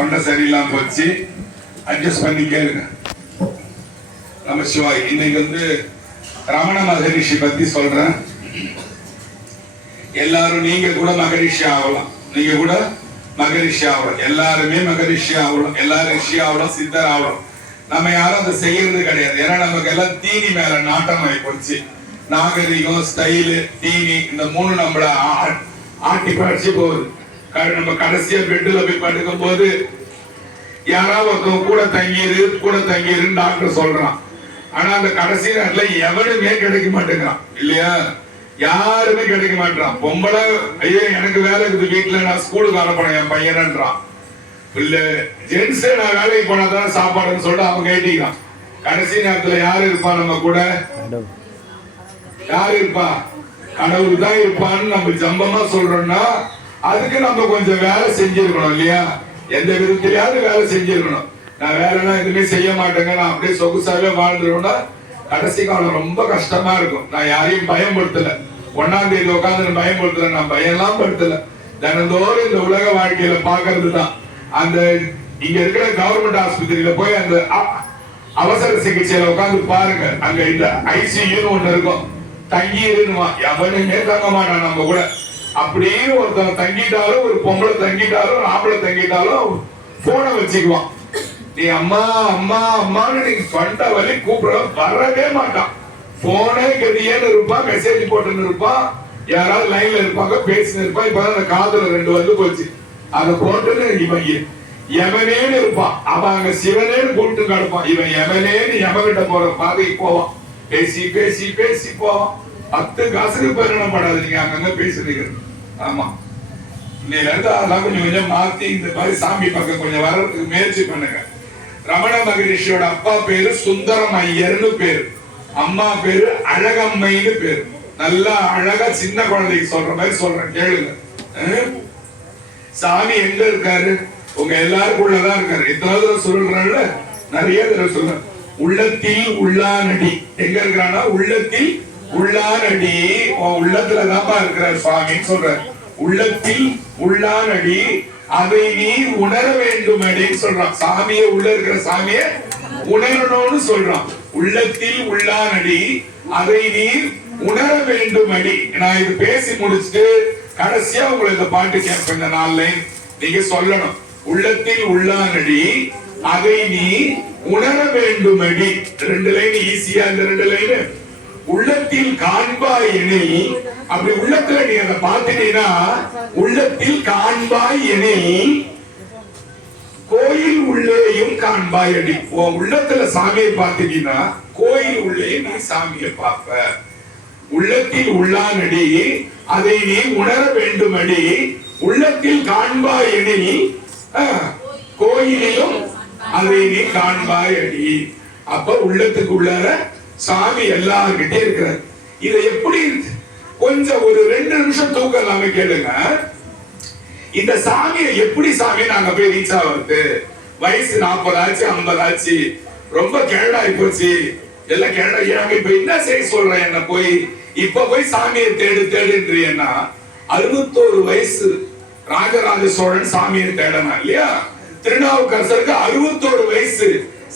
தொண்டை சரியில்லாம போச்சு, அட்ஜஸ்ட் பண்ணி கேளுங்க. நம்ம சிவாய் இன்னைக்கு ரமண மகரிஷி பத்தி சொல்றேன். எல்லாரும் நீங்க கூட மகரிஷி ஆகலாம், நீங்க கூட மகரிஷி ஆகலாம், எல்லாருமே மகரிஷி ஆகலாம், எல்லாரும் ரிஷி ஆகலாம், சித்தர் ஆகலாம். நம்ம யாரும் அதை செய்யறது கிடையாது. ஏன்னா நமக்கு எல்லாம் தீனி மேல நாட்டம் ஆகி போச்சு. நாகரிகம், ஸ்டைலு, தீனி இந்த மூணு நம்மள ஆட்டி பறிச்சு போகுது. நம்ம கடைசியா பெட்ல போய் படுக்கும் போது யாராவது ஒருத்தவங்க கூட தங்கிருன்னு டாக்டர் சொல்றான். ஆனா அந்த கடைசி நேரத்துல எவனுமே கிடைக்க மாட்டேங்கிறான் இல்லையா? யாருமே கிடைக்க மாட்டான். பொம்பளை ஐயோ எனக்கு வேலை இருக்குது வீட்டுல, நான் ஸ்கூலுக்கு அனுப்பணும் என் பையன்ன்றான். இல்ல ஜென்ஸ் நான் வேலைக்கு போனாதான் சாப்பாடுன்னு சொல்லிட்டு அவன் கேட்டிக்கிறான். கடைசி நேரத்துல யாரு இருப்பா நம்ம கூட? யாரு இருப்பா? கடவுள் தான் இருப்பான்னு நம்ம ஜம்பமா சொல்றோம்னா அதுக்கு நம்ம கொஞ்சம் வேலை செஞ்சிருக்கணும் இல்லையா? எந்த விதத்திலேயாவது வேலை செஞ்சிருக்கணும். நான் வேலைன்னா எதுவுமே செய்ய மாட்டேங்க, நான் அப்படியே சொகுசாவே வாழ்ந்துருவேன்னா கடைசி காலம் ரொம்ப கஷ்டமா இருக்கும். நான் யாரையும் பயன்படுத்தல, 1ஆம் தேதி உட்காந்து பயன்படுத்தல, நான் பயம்லாம் படுத்தல. தினந்தோறும் இந்த உலக வாழ்க்கையில பாக்குறது தான். அந்த இங்க இருக்கிற கவர்மெண்ட் ஆஸ்பத்திரியில போய் அந்த அவசர சிகிச்சையில உட்காந்து பாருங்க. அங்க இந்த ஐசியூன்னு ஒண்ணு இருக்கும், தங்கிருமா எவனுமே தங்க மாட்டான் நம்ம கூட. அப்படியே ஒருத்தன் தங்கிட்டாலும், ஒரு பொம்பளை தங்கிட்டாலும், ஒரு ஆம்பளை தங்கிட்டாலும் போனை வச்சுக்குவான். நீ அம்மா அம்மா அம்மான்னு நீங்க தொண்டை வலி கூப்பிட வரவே மாட்டான். போனே கதியேன்னு இருப்பான், மெசேஜ் போட்டுன்னு இருப்பான், யாராவது லைன்ல இருப்பாங்க பேசின்னு இருப்பான். இப்பதான் அந்த காதுல 2 வந்து போச்சு, அதை போட்டுன்னு இவன் எவனேன்னு இருப்பான். அவன் அங்க சிவனேன்னு கூப்பிட்டு கிடப்பான். இவன் எவனேன்னு எவன்கிட்ட போற பாதைக்கு போவான். பேசி பேசி பேசி போவான். 10 காசுக்கு பரிணப்படாது நீங்க அங்கங்க பேசுறீங்க. ஆமா, இன்னையில இருந்து அதெல்லாம் கொஞ்சம் கொஞ்சம் மாத்தி இந்த மாதிரி சாமி பக்கம் கொஞ்சம் வர்றதுக்கு முயற்சி பண்ணுங்க. ரமண மகரிஷியோட அப்பா பேரு சுந்தரம் ஐயர்னு பேரு, அம்மா பேரு அழகம்மைன்னு பேரு. நல்லா அழகா சின்ன குழந்தைக்கு சொல்ற மாதிரி சொல்றேன் கேளுங்க. சாமி எங்க இருக்காரு? உங்க எல்லாருக்குள்ளதான் இருக்காரு. இத்தனை சொல்றேன்ல, நிறைய தடவை சொல்றேன். உள்ளத்தில் உள்ளானடி எங்க இருக்கிறான்னா, உள்ளத்தில் உள்ளானடி உள்ளத்துலதான்ப்பா இருக்கிறார் சுவாமின்னு சொல்ற. உள்ளத்தில் உள்ளானடி அதை நீ உணர வேண்டும் அப்படின்னு சொல்றான். சாமியை உள்ள இருக்கிற சாமியை உணரணும்னு சொல்றான். உள்ளத்தில் உள்ளானடி அதை நீ உணர வேண்டும் அடி. நான் இது பேசி முடிச்சுட்டு கடைசியா உங்களை இந்த பாட்டு கேட்பேன். இந்த 4 லைன் நீங்க சொல்லணும். உள்ளத்தில் உள்ளானடி அதை நீ உணர வேண்டும் அடி. 2 லைன் ஈஸியா. இந்த 2 லைன் உள்ளத்தில் காண்பாய் எனில், அப்படி உள்ளத்துல நீ அதை பார்த்துட்டீங்கன்னா, உள்ளத்தில் காண்பாய் எனில் கோயில் உள்ளேயும் காண்பாய் அடி. உன் உள்ளத்துல சாமியை பார்த்துட்டீங்கன்னா கோயில் உள்ளே நீ சாமியை பார்ப்ப. உள்ளத்தில் உள்ளானடி அதை நீ உணர வேண்டும் அடி. உள்ளத்தில் காண்பாய் எனில் கோயிலிலும் அதை நீ காண்பாய் அடி. அப்ப உள்ளத்துக்கு உள்ளார சாமி எல்லார்கிட்டே இருக்கிறார். இதை எப்படி கொஞ்சம் ஒரு 2 நிமிஷம் தூக்கம் இல்லாம கேளுங்க. இந்த சாமியை எப்படி சாமி நாங்க போய் ரீச் ஆகுறது? வயசு 40 ஆச்சு, 50 ஆச்சு, ரொம்ப கேடாய் போச்சு, எல்லாம் கேடா. இப்ப என்ன செய்ய சொல்றேன்? என்ன போய் இப்ப போய் சாமியை தேடுன்றீன்னா, 61 வயசு ராஜராஜ சோழன் சாமியை தேடனா இல்லையா? திருநாவுக்கரசருக்கு 61 வயசு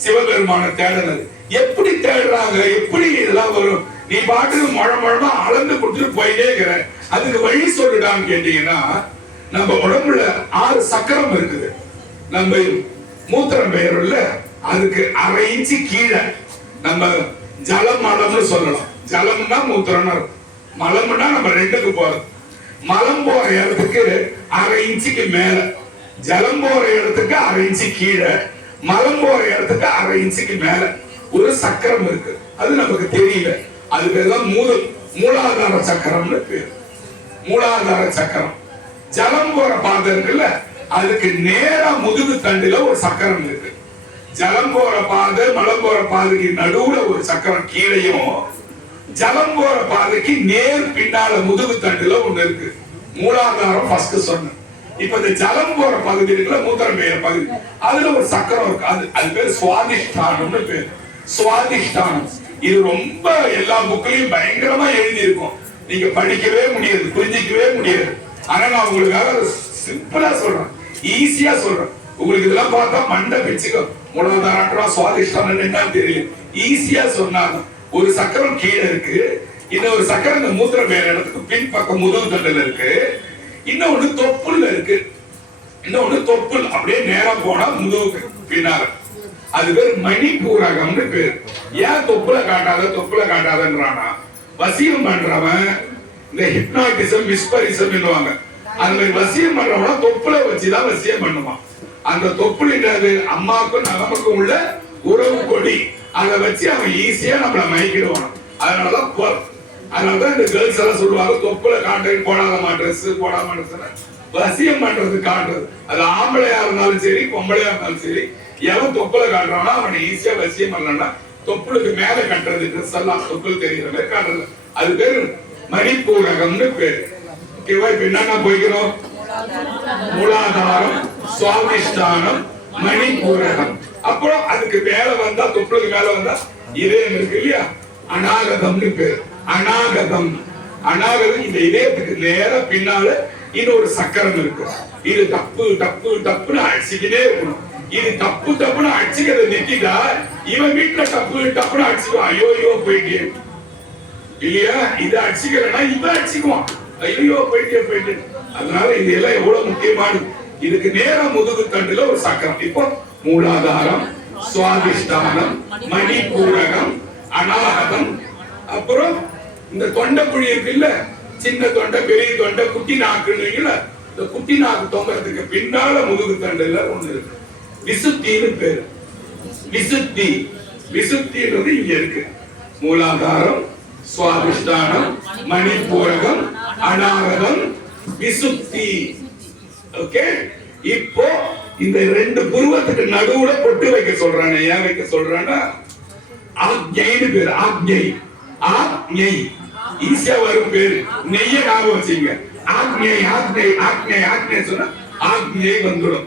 சிவபெருமான தேடனது. எப்படி தேடுறாங்க? எப்படி இதெல்லாம் வரும்? நீ பாட்டுக்கு முழமா அளந்து கொடுத்துட்டு போயிட்டே இருக்கிற. அதுக்கு வழி சொல்லுடான்னு கேட்டீங்கன்னா, நம்ம உடம்புல 6 சக்கரம் இருக்குது. நம்ம மூத்திரம் பெயர்ல அதுக்கு 1/2 இன்ச்சு கீழே நம்ம ஜலம் மலம்னு சொல்லலாம். ஜலம்னா மூத்திரம், மலம்னா நம்ம 2க்கு போறது. மலம் போற இடத்துக்கு 1/2 இன்ச்சுக்கு மேல, ஜலம் போற இடத்துக்கு 1/2 இன்ச்சு கீழே, மலம் போற இடத்துக்கு 1/2 இன்ச்சுக்கு மேல ஒரு சக்கரம் இருக்கு. அது நமக்கு தெரியல. அது பேர் தான் மூலாதார சக்கரம்னு பேரு. மூலாதார சக்கரம். ஜலம் போற பாதை இருக்குல்ல, அதுக்கு நேரா முதுகு தண்டுல ஒரு சக்கரம் இருக்கு. ஜலம் போற பாதை, மலம் போற பாதைக்கு நடுவுல ஒரு சக்கரம் கீழையும், ஜலம் போற பாதைக்கு நேர் பின்னால முதுகு தண்டுல ஒண்ணு இருக்கு. மூலாதாரம் ஃபர்ஸ்ட் சொன்னேன். இப்ப இந்த ஜலம் போற பகுதி இருக்குல்ல, மூத்திரம் பெயர் பகுதி, அதுல ஒரு சக்கரம் இருக்கு. அது பேர் சுவாதிஷ்டானம்னு பேரு. சுவாதிஷ்டானம். இது ரொம்ப எல்லா புக்லயும் பயங்கரமா எழுதி இருக்கும். நீங்க படிக்கவே முடியாது, புரிஞ்சிக்கவே முடியாது. ஆனா நான் உங்களுக்காக சிம்பிளா சொல்றேன், ஈஸியா சொல்றேன். உங்களுக்கு இதெல்லாம் பார்த்தா மண்டை பிச்சுக்கோ. மூலாதாரம் சுவாதிஷ்டானம் என்னன்னு தெரியல. ஈஸியா சொன்னாங்க. ஒரு சக்கரம் கீழே இருக்கு, இன்னொரு சக்கரம் இந்த மூத்திரம் வேற இடத்துக்கு பின் பக்கம் முதுகு தண்டுல இருக்கு, இன்னொன்னு தொப்புள்ள இருக்கு, இன்னொன்னு தொப்புள் அப்படியே நேரம் போனா முதுகு பின்னால. அது பேர் மணிப்பூரகம்னு பேரு. ஏன் தொப்புல காட்டாதன்றானா, வசியம் பண்றவன் இந்த ஹிப்னாட்டிசம் விஸ்பரிசம் சொல்லுவாங்க. அந்த மாதிரி வசியம் பண்றவனா தொப்புல வச்சுதான் வசியம் பண்ணுவான். அந்த தொப்புள் என்னது, அம்மாவுக்கும் நமக்கும் உள்ள உறவு கொடி. அதை வச்சு அவன் ஈஸியா நம்மள மயக்கிடுவான். அதனாலதான் இந்த கேர்ள்ஸ் எல்லாம் சொல்லுவாங்க, தொப்புல காட்டு போடாதமா ட்ரெஸ் போடாம ட்ரெஸ். வசியம் பண்றது காட்டுறது, அது ஆம்பளையா இருந்தாலும் சரி பொம்பளையா இருந்தாலும் சரி, எவன் தொப்புல காட்டுறானா அவனை ஈஸியா வசியம் பண்ணலன்னா தொப்புளுக்கு மேல கட்டுறது ட்ரெஸ் எல்லாம் தொப்புள் தெரிகிற மாதிரி காட்டுறது. அது பேரு மணிப்பூரகம்னு பேரு. ஓகேவா? இப்ப என்னன்னா போய்க்கிறோம், மூலாதாரம், சுவாதிஷ்டானம், மணிப்பூரகம். அப்புறம் அதுக்கு மேல வந்தா, தொப்புளுக்கு மேல வந்தா இதயம் இருக்கு இல்லையா, அநாகதம்னு பேரு. அநாகதம் இந்த இதயத்துக்கு நேர பின்னால இன்னொரு சக்கரம் இருக்கு. இது டப்பு டப்பு டப்புன்னு அடிச்சுக்கிட்டே இருக்கணும். இது டப்பு டப்புன்னு அடிச்சுக்கிறத நிறுத்திட்டா இவன் வீட்டுல டப்பு டப்புன்னு அடிச்சுக்குவான். ஐயோ போயிட்டே இல்லையா, இதை அடிச்சுக்கிறேன்னா இவன் அடிச்சுக்குவான். ஐயோ போயிட்டே. அதனால இது எல்லாம் எவ்வளவு முக்கியமானது. இதுக்கு நேரம் முதுகு தண்டுல ஒரு சக்கரம். இப்போ மூலாதாரம், சுவாதிஷ்டானம், மணிப்பூரகம், அநாகதம். அப்புறம் இந்த தொண்டை குழி இருக்குல்ல, சின்ன தொண்டை, பெரிய தொண்டை, குட்டி நாக்குன்னு. இந்த குட்டி நாக்கு தொங்குறதுக்கு பின்னால முதுகு தண்டுல ஒண்ணு இருக்கு, விசுத்தின்னு பேரு. விசுத்தின்றது இங்க இருக்கு. மூலாதாரம், சுவாதிஷ்டானம், மணிப்பூரகம், அநாகதம், விசுத்தி. ஓகே? இப்போ இந்த ரெண்டு புருவத்துக்கு நடுவுல பொட்டு வைக்க சொல்றானே. ஏன் வைக்க சொல்றானா, ஆக்ஞைன்னு பேரு. ஆக்ஞை ஈஸியா வரும் பேரு. நெய்ய ஞாபகம் வச்சுங்க. ஆக்ஞை சொன்னா ஆக்ஞை வந்துடும்.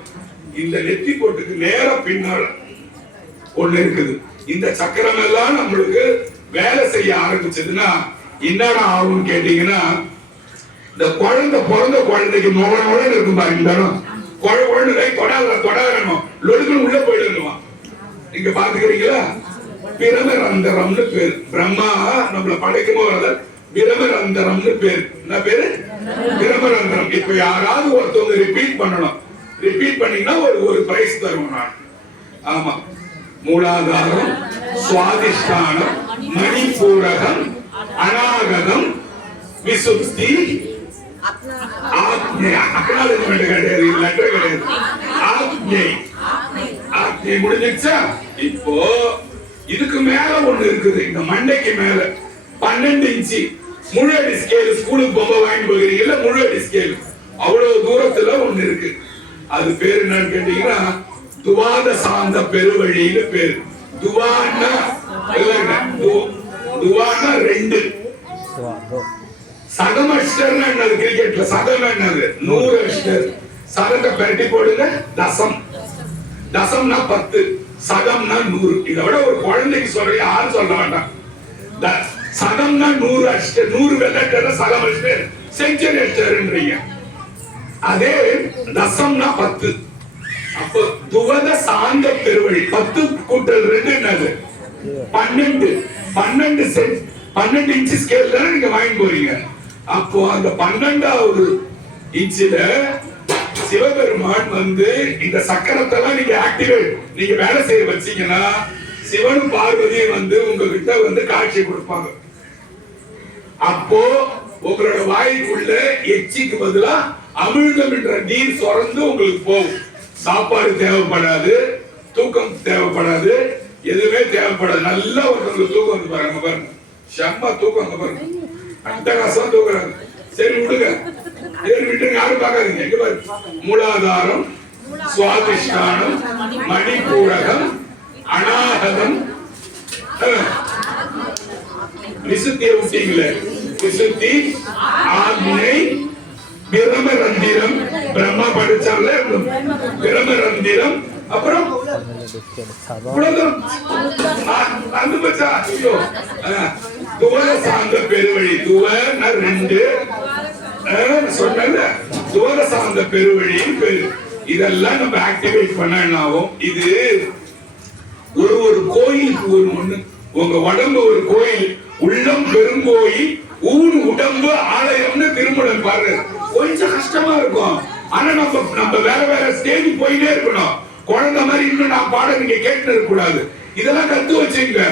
இந்த நெத்தி போட்டுக்கு நேரம் பின்னால ஒண்ணு இருக்குது. இந்த சக்கரம் எல்லாம் நம்மளுக்கு வேலை செய்ய ஆரம்பிச்சதுன்னா என்னடா ஆகும் கேட்டீங்கன்னா, இந்த குழந்தை பிறந்த குழந்தைக்கு நோட இருக்கும் பாருங்க, கொடாதணும் லொடுக்குன்னு உள்ள போயிடணுமா. நீங்க பாத்துக்கிறீங்களா? பிரமரந்தரம்னு பேரு. பிரம்மா நம்மள படைக்கும் போது பிரமரந்தரம்னு பேரு. என்ன பேரு? பிரமரந்தரம். இப்ப யாராவது ஒருத்தவங்க ரிப்பீட் பண்ணணும். ரிப்பீட் பண்ணீங்கன்னா ஒரு பிரைஸ் தருவோம் நான். ஆமா, மூலாதாரம், சுவாதிஷ்டானம், மணிப்பூரகம், அநாகதம், விசுத்தி, ஆக்ஞை. அக்னாலஜ்மென்ட் கிடையாது, லெட்டர் கிடையாது. ஆக்ஞை முடிஞ்சிச்சா? இப்போ இதுக்கு மேல ஒண்ணு இருக்குது. இந்த மண்டைக்கு மேல 12 இன்ச்சு முழு அடி ஸ்கேல். ஸ்கூலுக்கு பொம்மை வாங்கி போகிறீங்கல்ல, முழு அடி ஸ்கேல். அவ்வளவு தூரத்துல ஒண்ணு இருக்கு. அது பேரு என்னன்னு கேட்டீங்கன்னா, துவாத சாந்த பெருவழின்னு பேரு. துவான்னா 2. சதம் அஷ்டர்னா என்னது? கிரிக்கெட்ல சதம் என்னது? 100 அஷ்டர். சதத்தை பெரட்டி போடுங்க, தசம்னா 10, சதம்னா 100. இதை விட ஒரு குழந்தைக்கு சொல்ற யாரும் சொல்ல வேண்டாம். சதம்னா 100 அஷ்டர். 100 வெள்ளட்டர் சதம் அஷ்டர், செஞ்சுரி அஷ்டர்ன்றீங்க. அதே தசம்னா 10. அப்போ துவத சாந்த பெருவழி 10 கூட்டல் 2 என்னது? 12. 12 இன்ச் ஸ்கேல் தானே நீங்க வாங்கி போறீங்க. அப்போ அந்த 12வது இன்ச்சில சிவபெருமான் இந்த சக்கரத்தை நீங்க ஆக்டிவேட், நீங்க வேலை செய்ய வச்சீங்கன்னா சிவனும் பார்வதியும் உங்ககிட்ட காட்சி கொடுப்பாங்க. அப்போ உங்களோட வாய்க்குள்ள எச்சிக்கு பதிலா அமிர்தம் என்ற நீர் சுரந்து உங்களுக்கு போகும். சாப்பாடு தேவைப்படாது, தூக்கம் தேவைப்படாது, எதுவுமே தேவைப்படாது. நல்லா ஒருத்தவங்களுக்கு தூக்கம் வந்து பாருங்க, செம்ம தூக்கம் பாருங்க, அட்டகாசம் தூக்குறாங்க. சரி விடுங்க, விட்டுங்க, யாரும் பார்க்காதீங்க. எங்க பாரு, மூலாதாரம், சுவாதிஷ்டானம், மணிப்பூரகம், அநாகதம், விசுத்திய விட்டீங்களே, விசுத்தி, ஆக்ஞை, பிரமரந்திரம். பிரம்மா படிச்சால பிரமரந்திரம். அப்புறம் துவர சார்ந்த பெருவழி. துவன 2 சொன்ன துவர சார்ந்த பெருவழி பேரு. இதெல்லாம் நம்ம ஆக்டிவேட் பண்ண என்ன ஆகும்? இது ஒரு கோயிலுக்கு ஒண்ணு. உங்க உடம்பு ஒரு கோயில், உள்ளம் பெருங்கோயில், ஊன் உடம்பு ஆலயம்னு திருமணம் பாரு. கொஞ்சம் கஷ்டமா இருக்கும். ஆனா நம்ம வேற ஸ்டேஜ் போயிட்டே இருக்கணும். குழந்தை மாதிரி இன்னும் நான் பாடம் நீங்க கேட்டு இருக்க கூடாது. இதெல்லாம் கத்து வச்சுங்க.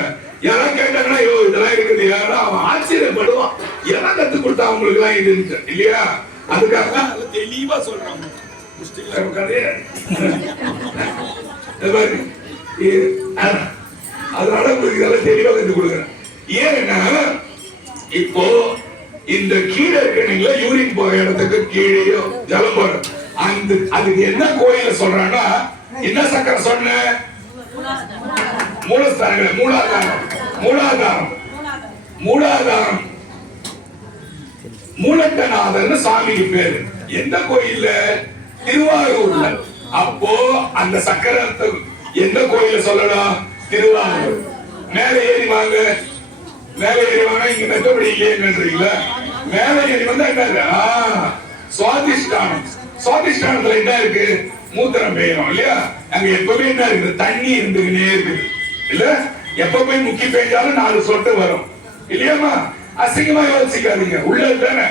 யாராவது கேட்டாங்கன்னா ஐயோ இதெல்லாம் இருக்குது, யாரா அவன் ஆச்சரியப்படுவான். எல்லாம் கத்து கொடுத்தா அவங்களுக்கு எல்லாம் இது இல்லையா? அதுக்காக தான் தெளிவா சொல்றாங்க. அதனால உங்களுக்கு இதெல்லாம் தெளிவா கத்து கொடுக்குறேன். ஏன்னா இப்போ இந்த கீழே இருக்கீங்களா, யூரின் போற இடத்துக்கு கீழேயோ ஜலம் போற அதுக்கு என்ன கோயில சொல்றான்னா, என்ன சக்கரை சொன்ன? மூலஸ்தானங்கள், மூலாதாரம் மூலட்டநாதர்னு சாமிக்கு பேரு. எந்த கோயில்ல? திருவாரூர்ல. அப்போ அந்த சக்கரத்தை எந்த கோயில சொல்லலாம்? திருவாரூர். மேல ஏறி வாங்க, இங்க மெத்தபடி இல்லையேன்றீங்களா? மேல ஏறி வந்தா என்ன? சுவாதிஷ்டானம். சுவாதிஷ்டானத்துல என்ன இருக்கு? மூத்திரம் பெய்யணும் இல்லையா? அங்க எப்பவுமே என்ன இருக்குது? தண்ணி இருந்துகிட்டே இருக்குது இல்ல? எப்ப போய் முக்கி பெய்ஞ்சாலும் 4 சொட்டு வரும் இல்லையாமா? அசிங்கமா யோசிக்காதீங்க. உள்ள தானே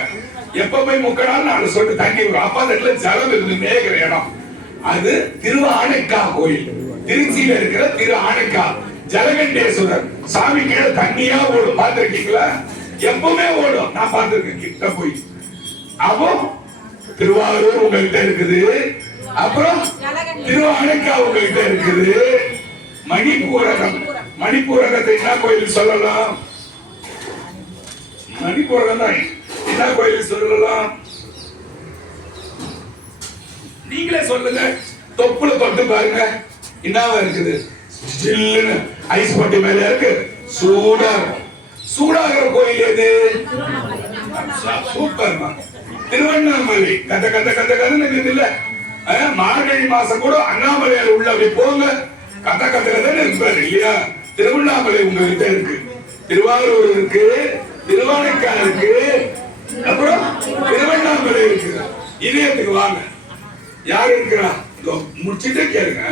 எப்ப போய் முக்கினாலும் 4 சொட்டு தண்ணி வரும். அப்ப அந்த இடத்துல ஜலம் இருந்து மேய்கிற இடம். அது திருஆனைக்கா கோயில். திருச்சியில இருக்கிற திருஆனைக்கா ஜலகண்டேஸ்வரர் சாமி கீழே தண்ணியா ஓடும். பார்த்திருக்கீங்களா? எப்பவுமே ஓடும். நான் பார்த்திருக்கேன் கிட்ட போய். அப்போ திருவாரூர் உங்ககிட்ட இருக்குது, அப்புறம் திருஆனைக்கா உங்ககிட்ட இருக்குது. மணிப்பூரகத்தை என்ன கோயில் சொல்லலாம்? மணிப்பூரகம் தான் என்ன கோயில் சொல்லலாம்? நீங்களே சொல்லுங்க. தொப்புல தொட்டு பாருங்க, என்னவா இருக்குது? ஜில்லுன்னு ஐஸ் பட்டி மேல இருக்கு. சூடாகிற கோயில் எது? சூப்பர். திருவண்ணாமலை. கத கத கத கதன்னு இல்ல. மார்கழி மாசம் கூட அண்ணாமலையார் உள்ள அப்படி போங்க, கத கதன்னு இருப்பாரு இல்லையா? திருவண்ணாமலை உங்ககிட்ட இருக்கு, திருவாரூர் இருக்கு, திருவானைக்கா இருக்கு, அப்புறம் திருவண்ணாமலை இருக்கு. இதயத்துக்கு வாங்க. யாரு இருக்கிறா? முடிச்சுட்டே கேளுங்க.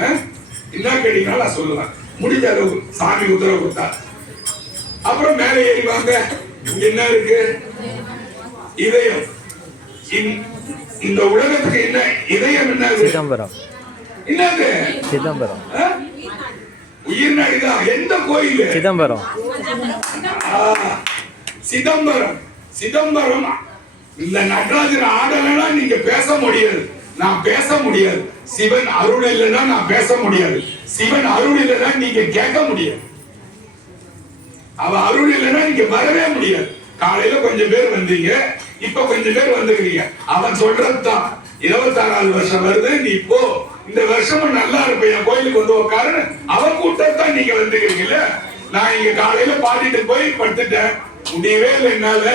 என்ன கேட்டீங்கன்னா நான் சொல்லுவேன். முடிஞ்ச அளவு சாமி உத்தரவு கொடுத்தா. அப்புறம் மேலே ஏறி வாங்க. என்ன இருக்கு? இதயம். இந்த உலகத்துக்கு என்ன இதயம்? என்ன? சிதம்பரம். என்னது? சிதம்பரம். உயிர் நாடிதான். எந்த கோயில்? சிதம்பரம். சிதம்பரம். இந்த நடராஜர் ஆடலைன்னா நீங்க பேச முடியாது, நான் பேச முடியாது. சிவன் அருள் இல்லைன்னா நான் பேச முடியாது. சிவன் அருள் இல்லைன்னா நீங்க கேட்க முடியாது. அவ அருள் இல்லைன்னா நீங்க வரவே முடியாது. காலையில கொஞ்சம் பேர் வந்தீங்க, இப்ப கொஞ்சம் பேர் வந்துக்கிறீங்க. அவன் சொல்றதுதான் 26வது வருஷம் வருது, நீ இப்போ இந்த வருஷமும் நல்லா இருப்ப என் கோயிலுக்கு வந்து உட்காரு. அவன் கூட்டத்தான் நீங்க வந்துக்கிறீங்கல்ல. நான் இங்க காலையில பாடிட்டு போய் படுத்துட்டேன், முடியவே இல்லை, என்னால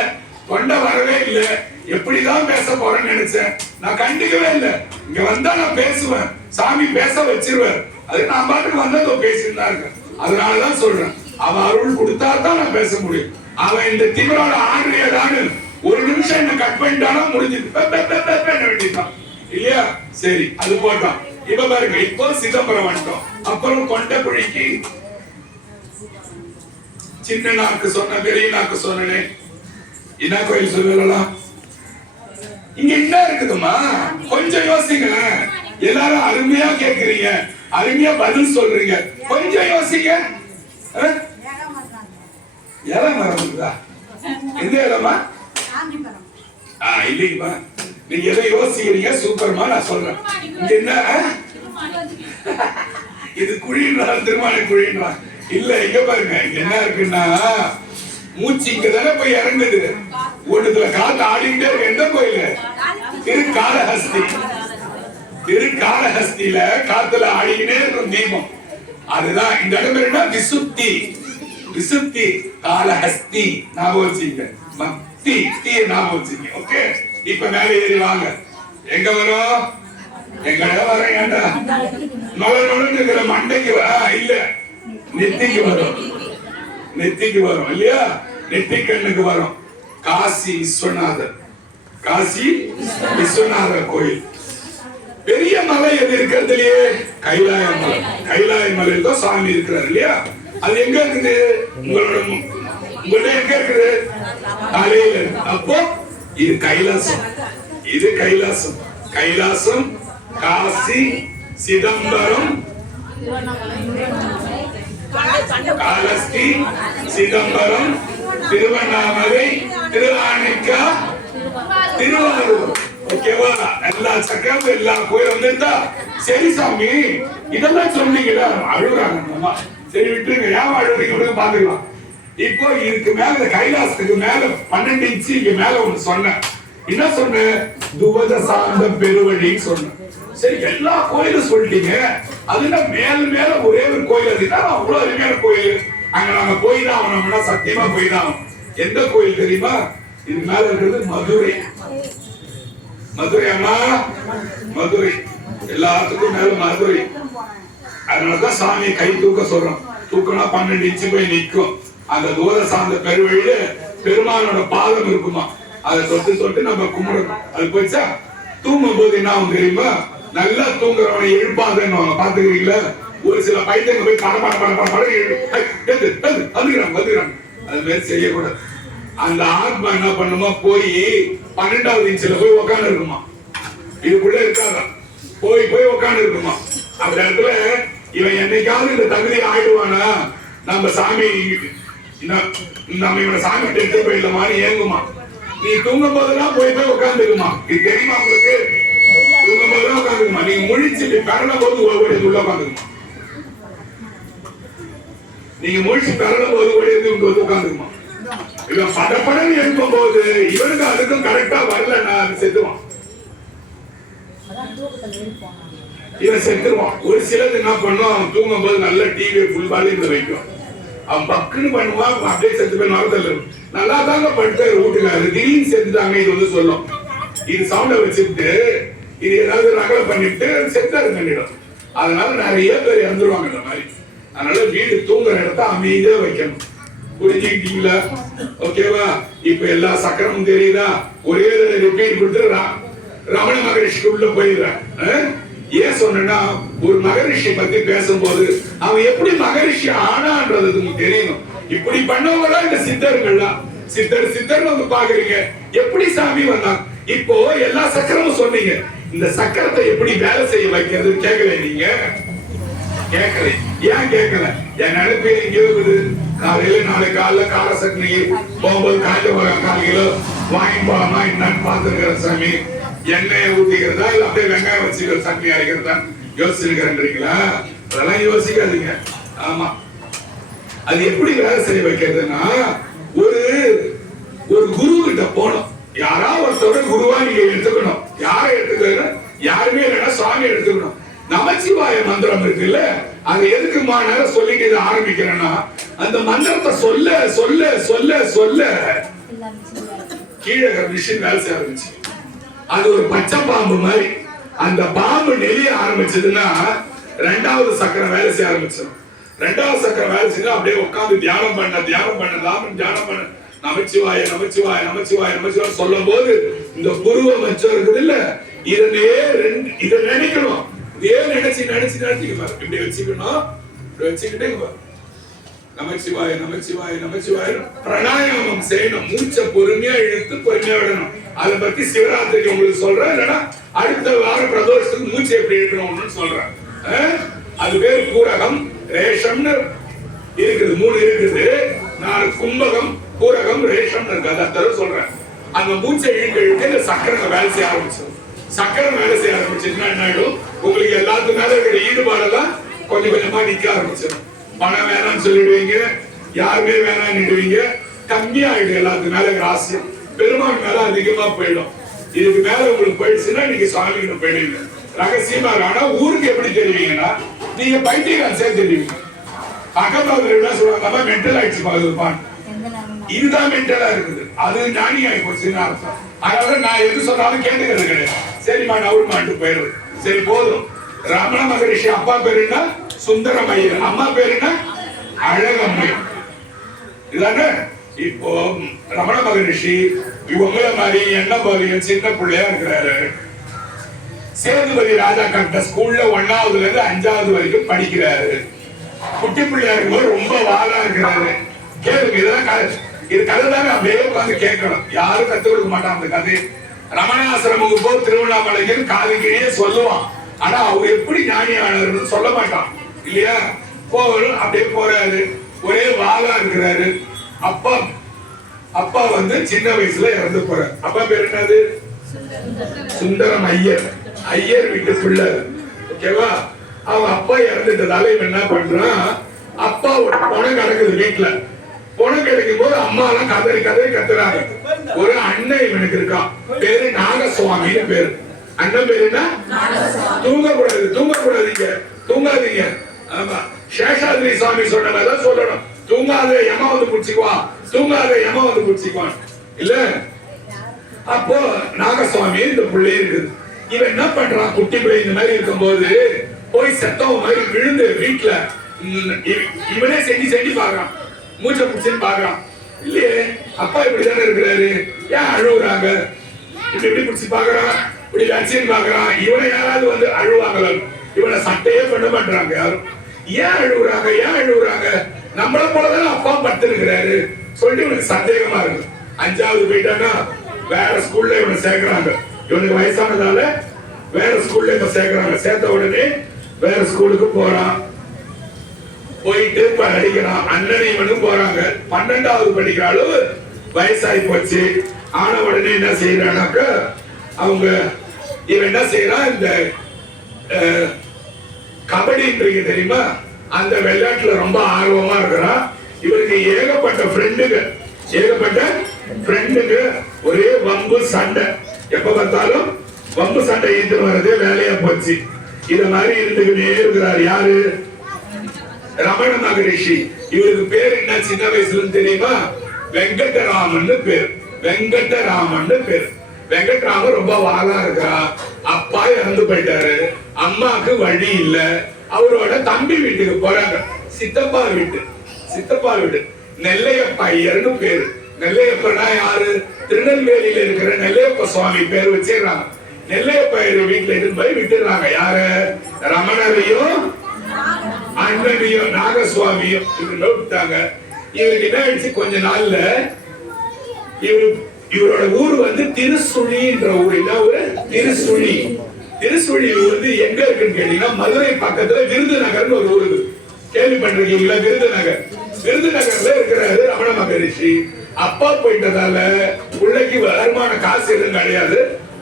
தொண்டை வரவே இல்லை. எப்படிதான் பேச போறேன்னு நினைச்சேன், நான் கண்டுக்கவே இல்லை. இங்க வந்தா நான் பேசுவேன், சாமி பேச வச்சிருவேன். அது நான் பாட்டுக்கு வந்ததோ பேசிட்டு தான் இருக்கேன். அதனாலதான் சொல்றேன், அவன் அருள் கொடுத்தா தான் நான் பேச முடியும். அவன் இந்த திமிரோட ஆடுறியதான்னு ஒரு நிமிஷம் என்ன கட் பண்ணிட்டானா முடிஞ்சது வேண்டியதான் இல்லையா? சரி, அது போட்டோம். இப்ப பாருங்க, இப்போ சிதம்பரம் வந்துட்டோம். அப்புறம் கொண்டக்குழிக்கு சின்ன நாக்கு சொன்ன, பெரிய நாக்கு சொன்னே. என்ன கோயில் சொல்லலாம்? இங்க என்ன இருக்குதுமா? கொஞ்சம் யோசிங்களேன். எல்லாரும் அருமையா கேக்குறீங்க, அருமையா பதில் சொல்றீங்க. கொஞ்சம் யோசிங்க. இலை மரம் இருக்குதா? எந்த இடமா? இல்லைங்கம்மா, நீங்க எதை யோசிக்கிறீங்க? சூப்பர்மா, நான் சொல்றேன். இங்க என்ன இது? குழின்றான், திருமாலை குழின்றான். இல்ல, இங்க பாருங்க, இங்க என்ன இருக்குன்னா மூச்சு இங்க தானே போய் இறங்குது. ஒண்ணுத்துல காத்து ஆடிக்கிட்டே இருக்கு. எந்த கோயிலு? திருக்காளஹஸ்தி. திருக்காளஹஸ்தியில காத்துல ஆடிக்கிட்டே இருக்கும் தீபம். அதுதான் இந்த இடம் என்ன? விசுத்தி. விசுத்தி காளஹஸ்தி. ஞாபகம் வச்சுங்க. மக்தி தீ ஞாபகம் வச்சுங்க. ஓகே, இப்ப மேலே ஏறி வாங்க. எங்க வரும்? எங்கட வர ஏண்டா நொழ மண்டைக்கு இல்ல, நெத்திக்கு வரும். நெத்திக்கு வரும் இல்லையா? நெத்திக்கண்ணுக்கு வரும். காசி விஸ்வநாதர். காசி விஸ்வநாதர் கோயில் பெரிய மலை எது இருக்கிறதுலயே கைலாய மலை. கைலாய மலையில் தான் சாமி இருக்கிறார் இல்லையா? அது எங்க இருக்குது? உங்களோட எங்க இருக்குது? தலையில இருக்கு. அப்போ இது கைலாசம், இது கைலாசம். கைலாசம், காசி, சிதம்பரம், காலஸ்தி, சிதம்பரம், திருவண்ணாமலை, திருவானைக்கா, திருவாரூர். ஓகேவா? எல்லா சக்கரமும் எல்லா கோயிலும் வந்துட்டா சரி சாமி. இதெல்லாம் சொன்னீங்களா? அழுகுறாங்க. சரி விட்டுருங்க, ஏன் அழுகுறீங்க? பாத்துக்கலாம். இப்போ இதுக்கு மேல கைலாசத்துக்கு மேல 12 இன்ச்சு இங்க மேல ஒண்ணு சொன்னேன். என்ன சொன்ன? துவத சார்ந்த பெருவழின்னு சொன்ன. சரி, எல்லா கோயிலும் சொல்லிட்டீங்க. அதுல மேல மேல ஒரே ஒரு கோயில் அதுதான் அவ்வளவு அருமையான கோயில். அங்க நாங்க போய் தான் ஆகணும்னா சத்தியமா போய் தான் ஆகணும். எந்த கோயில் தெரியுமா? இது மேல இருக்கிறது மதுரை. மதுரை அம்மா, மதுரை. எல்லாத்துக்கும் மேல மதுரை. அதனாலதான் சாமியை கை தூக்க சொல்றோம். தூக்கனா 12 இன்ச்சு போய் நிற்கும். அந்த தூர சார்ந்த பெருவழியில பெருமானோட பாதம் இருக்குமா, அதை தொட்டு தொட்டு நம்ம கும்பிடணும். அது போச்சா தூங்கும் போது என்ன ஆகும் தெரியுமா? நல்லா தூங்குறவனை எழுப்பாதுன்னு பாத்துக்கிறீங்களா? ஒரு சில பைத்தியங்க போய் வந்துக்கிறாங்க. அது மாதிரி செய்யக்கூடாது. அந்த ஆத்மா என்ன பண்ணுமா? போய் 12வது இன்ச்சில போய் உட்காந்து இருக்குமா. இதுக்குள்ள இருக்காங்க. போய் போய் உட்காந்து இருக்குமா. அந்த இடத்துல இவன் என்னைக்காவது இந்த தகுதி ஆயிடுவானா? நம்ம சாமி நம்ம இவனை சாமி எடுத்து போயிடலாமான்னு ஏங்குமா. நீ தூங்கும் போதெல்லாம் போய் போய் உட்காந்துக்குமா. இது தெரியுமா உங்களுக்கு? தூங்கும் போதெல்லாம் உட்காந்துக்குமா. நீங்க முழிச்சுட்டு பரல போது ஓடி உள்ள உட்காந்துக்குமா. நீங்க முழிச்சு பரல போது ஓடி வந்து உட்காந்துக்குமா. இவன் படப்படம் எழுப்பும் போது இவனுக்கு அதுக்கும் கரெக்டா வரலன்னா அது செத்துவான். இவன் செத்துருவான். ஒரு சிலது என்ன பண்ணும்? அவன் தூங்கும் போது நல்ல டிவி ஃபுல் பாலிந்து வைக்கும். அவன் பக்குன்னு பண்ணுவான். அப்படியே செத்து போய் மரத்தில் நல்லா தாங்க படுத்தாரு வீட்டுக்காரு. திடீர்னு செத்துட்டாங்க. இது வந்து சொல்லும். இது சவுண்ட வச்சுட்டு இது ஏதாவது ரகலை பண்ணிட்டு செத்தாரு கண்டிடும். அதனால நிறைய பேர் இறந்துருவாங்க இந்த மாதிரி. அதனால வீடு தூங்குற இடத்த அமைதியா வைக்கணும். புரிஞ்சுக்கிட்டீங்களா? ஓகேவா? இப்ப எல்லா சக்கரமும் தெரியுதா? ஒரே ரிப்பீட் கொடுத்து ரமண மகரிஷிக்கு உள்ள போயிடுறேன். ஏன் சொன்னா, ஒரு மகரிஷி பத்தி பேசும்போது அவன் எப்படி மகரிஷி ஆனான்றது தெரியணும். இப்படி பண்ணவங்களா இந்த சித்தர்கள்லாம். சித்தர் வந்து பாக்குறீங்க. எப்படி சாமி வந்தான்? இப்போ எல்லா சக்கரமும் சொன்னீங்க. இந்த சக்கரத்தை எப்படி வேலை செய்ய வைக்கிறது கேட்கல. நீங்க கேட்கல. ஏன் கேட்கல? என் நினைப்பு இங்க இருக்குது. காலையில நாளை காலைல கார சட்னி போகும்போது கால் கிலோ வாங்கி போலாமா என்னன்னு பாத்துருக்கிற சாமி. எண்ணெய் ஊத்திக்கிறதா இல்ல அப்படியே வெங்காயம் வச்சுக்கிற சட்னி அரைக்கிறதா யோசிச்சிருக்கிறீங்களா? அதெல்லாம் யோசிக்காதீங்க. ஆமா, அது எப்படி வேலை செய்ய வைக்கிறதுன்னா, ஒரு குரு கிட்ட போனோம். யாராவது ஒருத்தவரை குருவா நீங்க எடுத்துக்கணும். யாரை எடுத்துக்கணும்? யாருமே இல்லைன்னா சுவாமி எடுத்துக்கணும். நமச்சிவாய மந்திரம் இருக்குல்ல, அது எதுக்கு நேரம் சொல்லிட்டு இதை ஆரம்பிக்கிறேன்னா, அந்த மந்திரத்தை சொல்ல சொல்ல சொல்ல சொல்ல கீழே மிஷின் வேலை செய்ய ஆரம்பிச்சு. அது ஒரு பச்சை பாம்பு மாதிரி. அந்த பாம்பு நெளிய ஆரம்பிச்சதுன்னா 2வது சக்கரம் வேலை செய்ய ஆரம்பிச்சிடும். 2வது சக்கரம் வேலை செய்ய அப்படியே உட்காந்து தியானம் பண்ண தியானம் பண்ண நமச்சிவாய நமச்சிவாய நமச்சிவாய நமச்சிவாய சொல்லும் போது இந்த புருவ மச்சம் இருக்குது இல்ல, இதை நினைக்கணும். இதே நினைச்சு இப்படி வச்சுக்கணும். வச்சுக்கிட்டே நமச்சிவாய நமச்சிவாய நமச்சிவாய பிராணாயாமம் செய்யணும். மூச்சை பொறுமையா இழுத்து பொறுமையா விடணும். அதை பத்தி சிவராத்திரிக்கு உங்களுக்கு சொல்றேன். இல்லைன்னா அடுத்த வார பிரதோஷத்துக்கு மூச்சை எப்படி இழுக்கணும்னு சொல்றேன். அது பேர் பூரகம். ரேஷம்னு இருக்குது, 3 இருக்குது. 4 கும்பகம் பூரகம் ரேஷம் இருக்கு. அதை சொல்றேன். அந்த மூச்சை இழுக்க இந்த சக்கரம் வேலை செய்ய ஆரம்பிச்சிடும். சக்கரம் வேலை செய்ய ஆரம்பிச்சுன்னா என்ன ஆயிடும்? உங்களுக்கு எல்லாத்துக்கும் மேல இருக்கிற ஈடுபாடெல்லாம் கொஞ்சம் கொஞ்சமா நிக்க ஆரம்பிச்சிடும். பணம் வேணாம்னு சொல்லிடுவீங்க, யாருமே வேணாம்னுடுவீங்க. கம்மியாயிடும். எல்லாத்துக்கு மேல ராசியம் பெருமாள் மேல அதிகமா போயிடும். இதுக்கு மேல உங்களுக்கு போயிடுச்சுன்னா நீங்க சுவாமி கிட்ட போயிடுவீங்க. ரகசியமா. ஆனா ஊருக்கு எப்படி தெரிவிங்கன்னா, நீங்க பைத்தியக்காரன் சேர்த்து தெரிவிங்க. அகபாதர் என்ன சொல்றாங்க? மென்டல் ஆயிடுச்சு பாதுகாப்பான். இதுதான் மென்டலா இருக்குது. அது ஞானி ஆகி போச்சுன்னு அர்த்தம். அதனால நான் எது சொன்னாலும் கேட்டுக்கிறது கிடையாது. சரிமா நவுருமான்ட்டு போயிடுது. சரி போதும். ரமண மகரிஷி அப்பா பேரு என்ன? சுந்தரமையர். அம்மா பேரு என்ன? அழகம்மை. இதானே? இப்போ ரமண மகரிஷி இவங்கள மாதிரி என்ன பாதியம் சின்ன பிள்ளையா இருக்கிறாரு. சேதுபதி ராஜா கட்ட ஸ்கூல்ல 1ஆவதுல இருந்து 5ஆவது வரைக்கும் படிக்கிறாரு. குட்டி பிள்ளையா இருக்கும்போது ரொம்ப வாழா இருக்கிறாரு. கேளுங்க, இதெல்லாம் இது கதை தானே, அப்படியே உட்காந்து கேட்கணும். யாரும் கத்து கொடுக்க மாட்டான் அந்த கதை. ரமணாசிரமுக்கு போ, திருவண்ணாமலைக்கு காதுக்கிட்டே சொல்லுவான். ஆனா அவர் எப்படி ஞானியானவர்னு சொல்ல மாட்டான் இல்லையா? போகணும், அப்படியே போறாரு. ஒரே வாழா இருக்கிறாரு. அப்பா வந்து சின்ன வயசுல இறந்து போறாரு. அப்பா பேர் என்னது? சுந்தரம் ஐயர். ஐயர் வீட்டு பிள்ளை. ஓகேவா? அவன் அப்பா இறந்துட்டதால இவன் என்ன பண்றான், அப்பாவோட பணம் கிடக்குது வீட்டுல. பணம் கிடைக்கும் போது அம்மா எல்லாம் கதறி கத்துறாங்க. ஒரு அண்ணன் இவனுக்கு இருக்கான், பேரு நாகசுவாமின்னு பேரு. அண்ணன் பேரு என்ன? தூங்காதீங்க. ஆமா, சேஷாத்ரி சாமி சொன்னதான் சொல்லணும். தூங்காத யம வந்து புடிச்சுக்குவான், இல்ல. அப்போ நாகசுவாமி இந்த பிள்ளை இருக்குது. இவன் என்ன பண்றான், குட்டி பிள்ளை இந்த மாதிரி இருக்கும் போது போய் செத்தவன் மாதிரி விழுந்து வீட்டுல இவனே செஞ்சு பாக்குறான். மூச்சை பிடிச்சுன்னு பாக்குறான். இல்லையே, அப்பா இப்படிதானே இருக்கிறாரு, ஏன் அழுகுறாங்க? இப்படி பிடிச்சு பாக்குறான், இப்படி வச்சுன்னு பாக்குறான். இவனை யாராவது வந்து அழுவாங்களா? இவனை சட்டையே பண்ண மாட்டாங்க யாரும். ஏன் அழுகுறாங்க? நம்மள போலதானே அப்பா படுத்திருக்கிறாரு சொல்லிட்டு இவனுக்கு சந்தேகமா இருக்கு. 5ஆவது போயிட்டானா வேற ஸ்கூல்ல இவனை சேர்க்கிறாங்க. இவனுக்கு வயசானதால வேற ஸ்கூல்ல இவன் சேர்க்கிறாங்க. சேர்த்த உடனே வேற ஸ்கூலுக்கு போறான். போயிட்டு படிக்கிறான். அண்ணன் இவனும் போறாங்க. 12ஆவது படிக்கிற அளவு வயசாகி போச்சு. ஆன உடனே என்ன செய்யறானாக்க, இவன் என்ன செய்யறான், இந்த கபடின்றீங்க தெரியுமா, அந்த விளையாட்டுல ரொம்ப ஆர்வமா இருக்கிறான். இவருக்கு ஏகப்பட்ட ஃப்ரெண்டுங்க, ஒரே வம்பு சண்டை. எப்ப பார்த்தாலும் வம்பு சண்டை ஈட்டு வர்றதே வேலையா போச்சு. இத மாதிரி இருந்துகிட்டே இருக்கிறார். யாரு? ரமண மகரிஷி. இவருக்கு பேர் என்ன சின்ன வயசுல தெரியுமா? வெங்கடராமன் பேர். வெங்கட்ராமன் ரொம்ப வாழா இருக்கிறா. அப்பா இறந்து போயிட்டாரு. அம்மாக்கு வழி இல்ல. அவரோட தம்பி வீட்டுக்கு போறாங்க. சித்தப்பா வீட்டு நெல்லையப்ப ஐயர்னு பேரு. நெல்லையப்பனா யாரு? திருநெல்வேலியில இருக்கிற நெல்லையப்ப சுவாமி பேர் வச்சிடறாங்க. நெல்லையப்ப ஐயர் வீட்டுல இருந்து போய் விட்டுறாங்க. யாரு? ரமணரையும் அண்ணனையும் நாகசுவாமியும் இவங்க விட்டாங்க. இவருக்கு என்ன ஆயிடுச்சு, கொஞ்ச நாள்ல இவரோட ஊர் வந்து திருசுழின்ற ஊர். ஒரு திருசுழி வந்து எங்க இருக்குன்னு கேட்டீங்கன்னா, மதுரை பக்கத்துல விருதுநகர்னு ஒரு ஊர். கேள்விப்பட்டிருக்கீங்களா? விருதுநகர்ல இருக்கிறாரு ரமண மகரிஷி. அப்பா போயிட்டதால பிள்ளைக்கு வருமான காசு எதுவும் கிடையாது.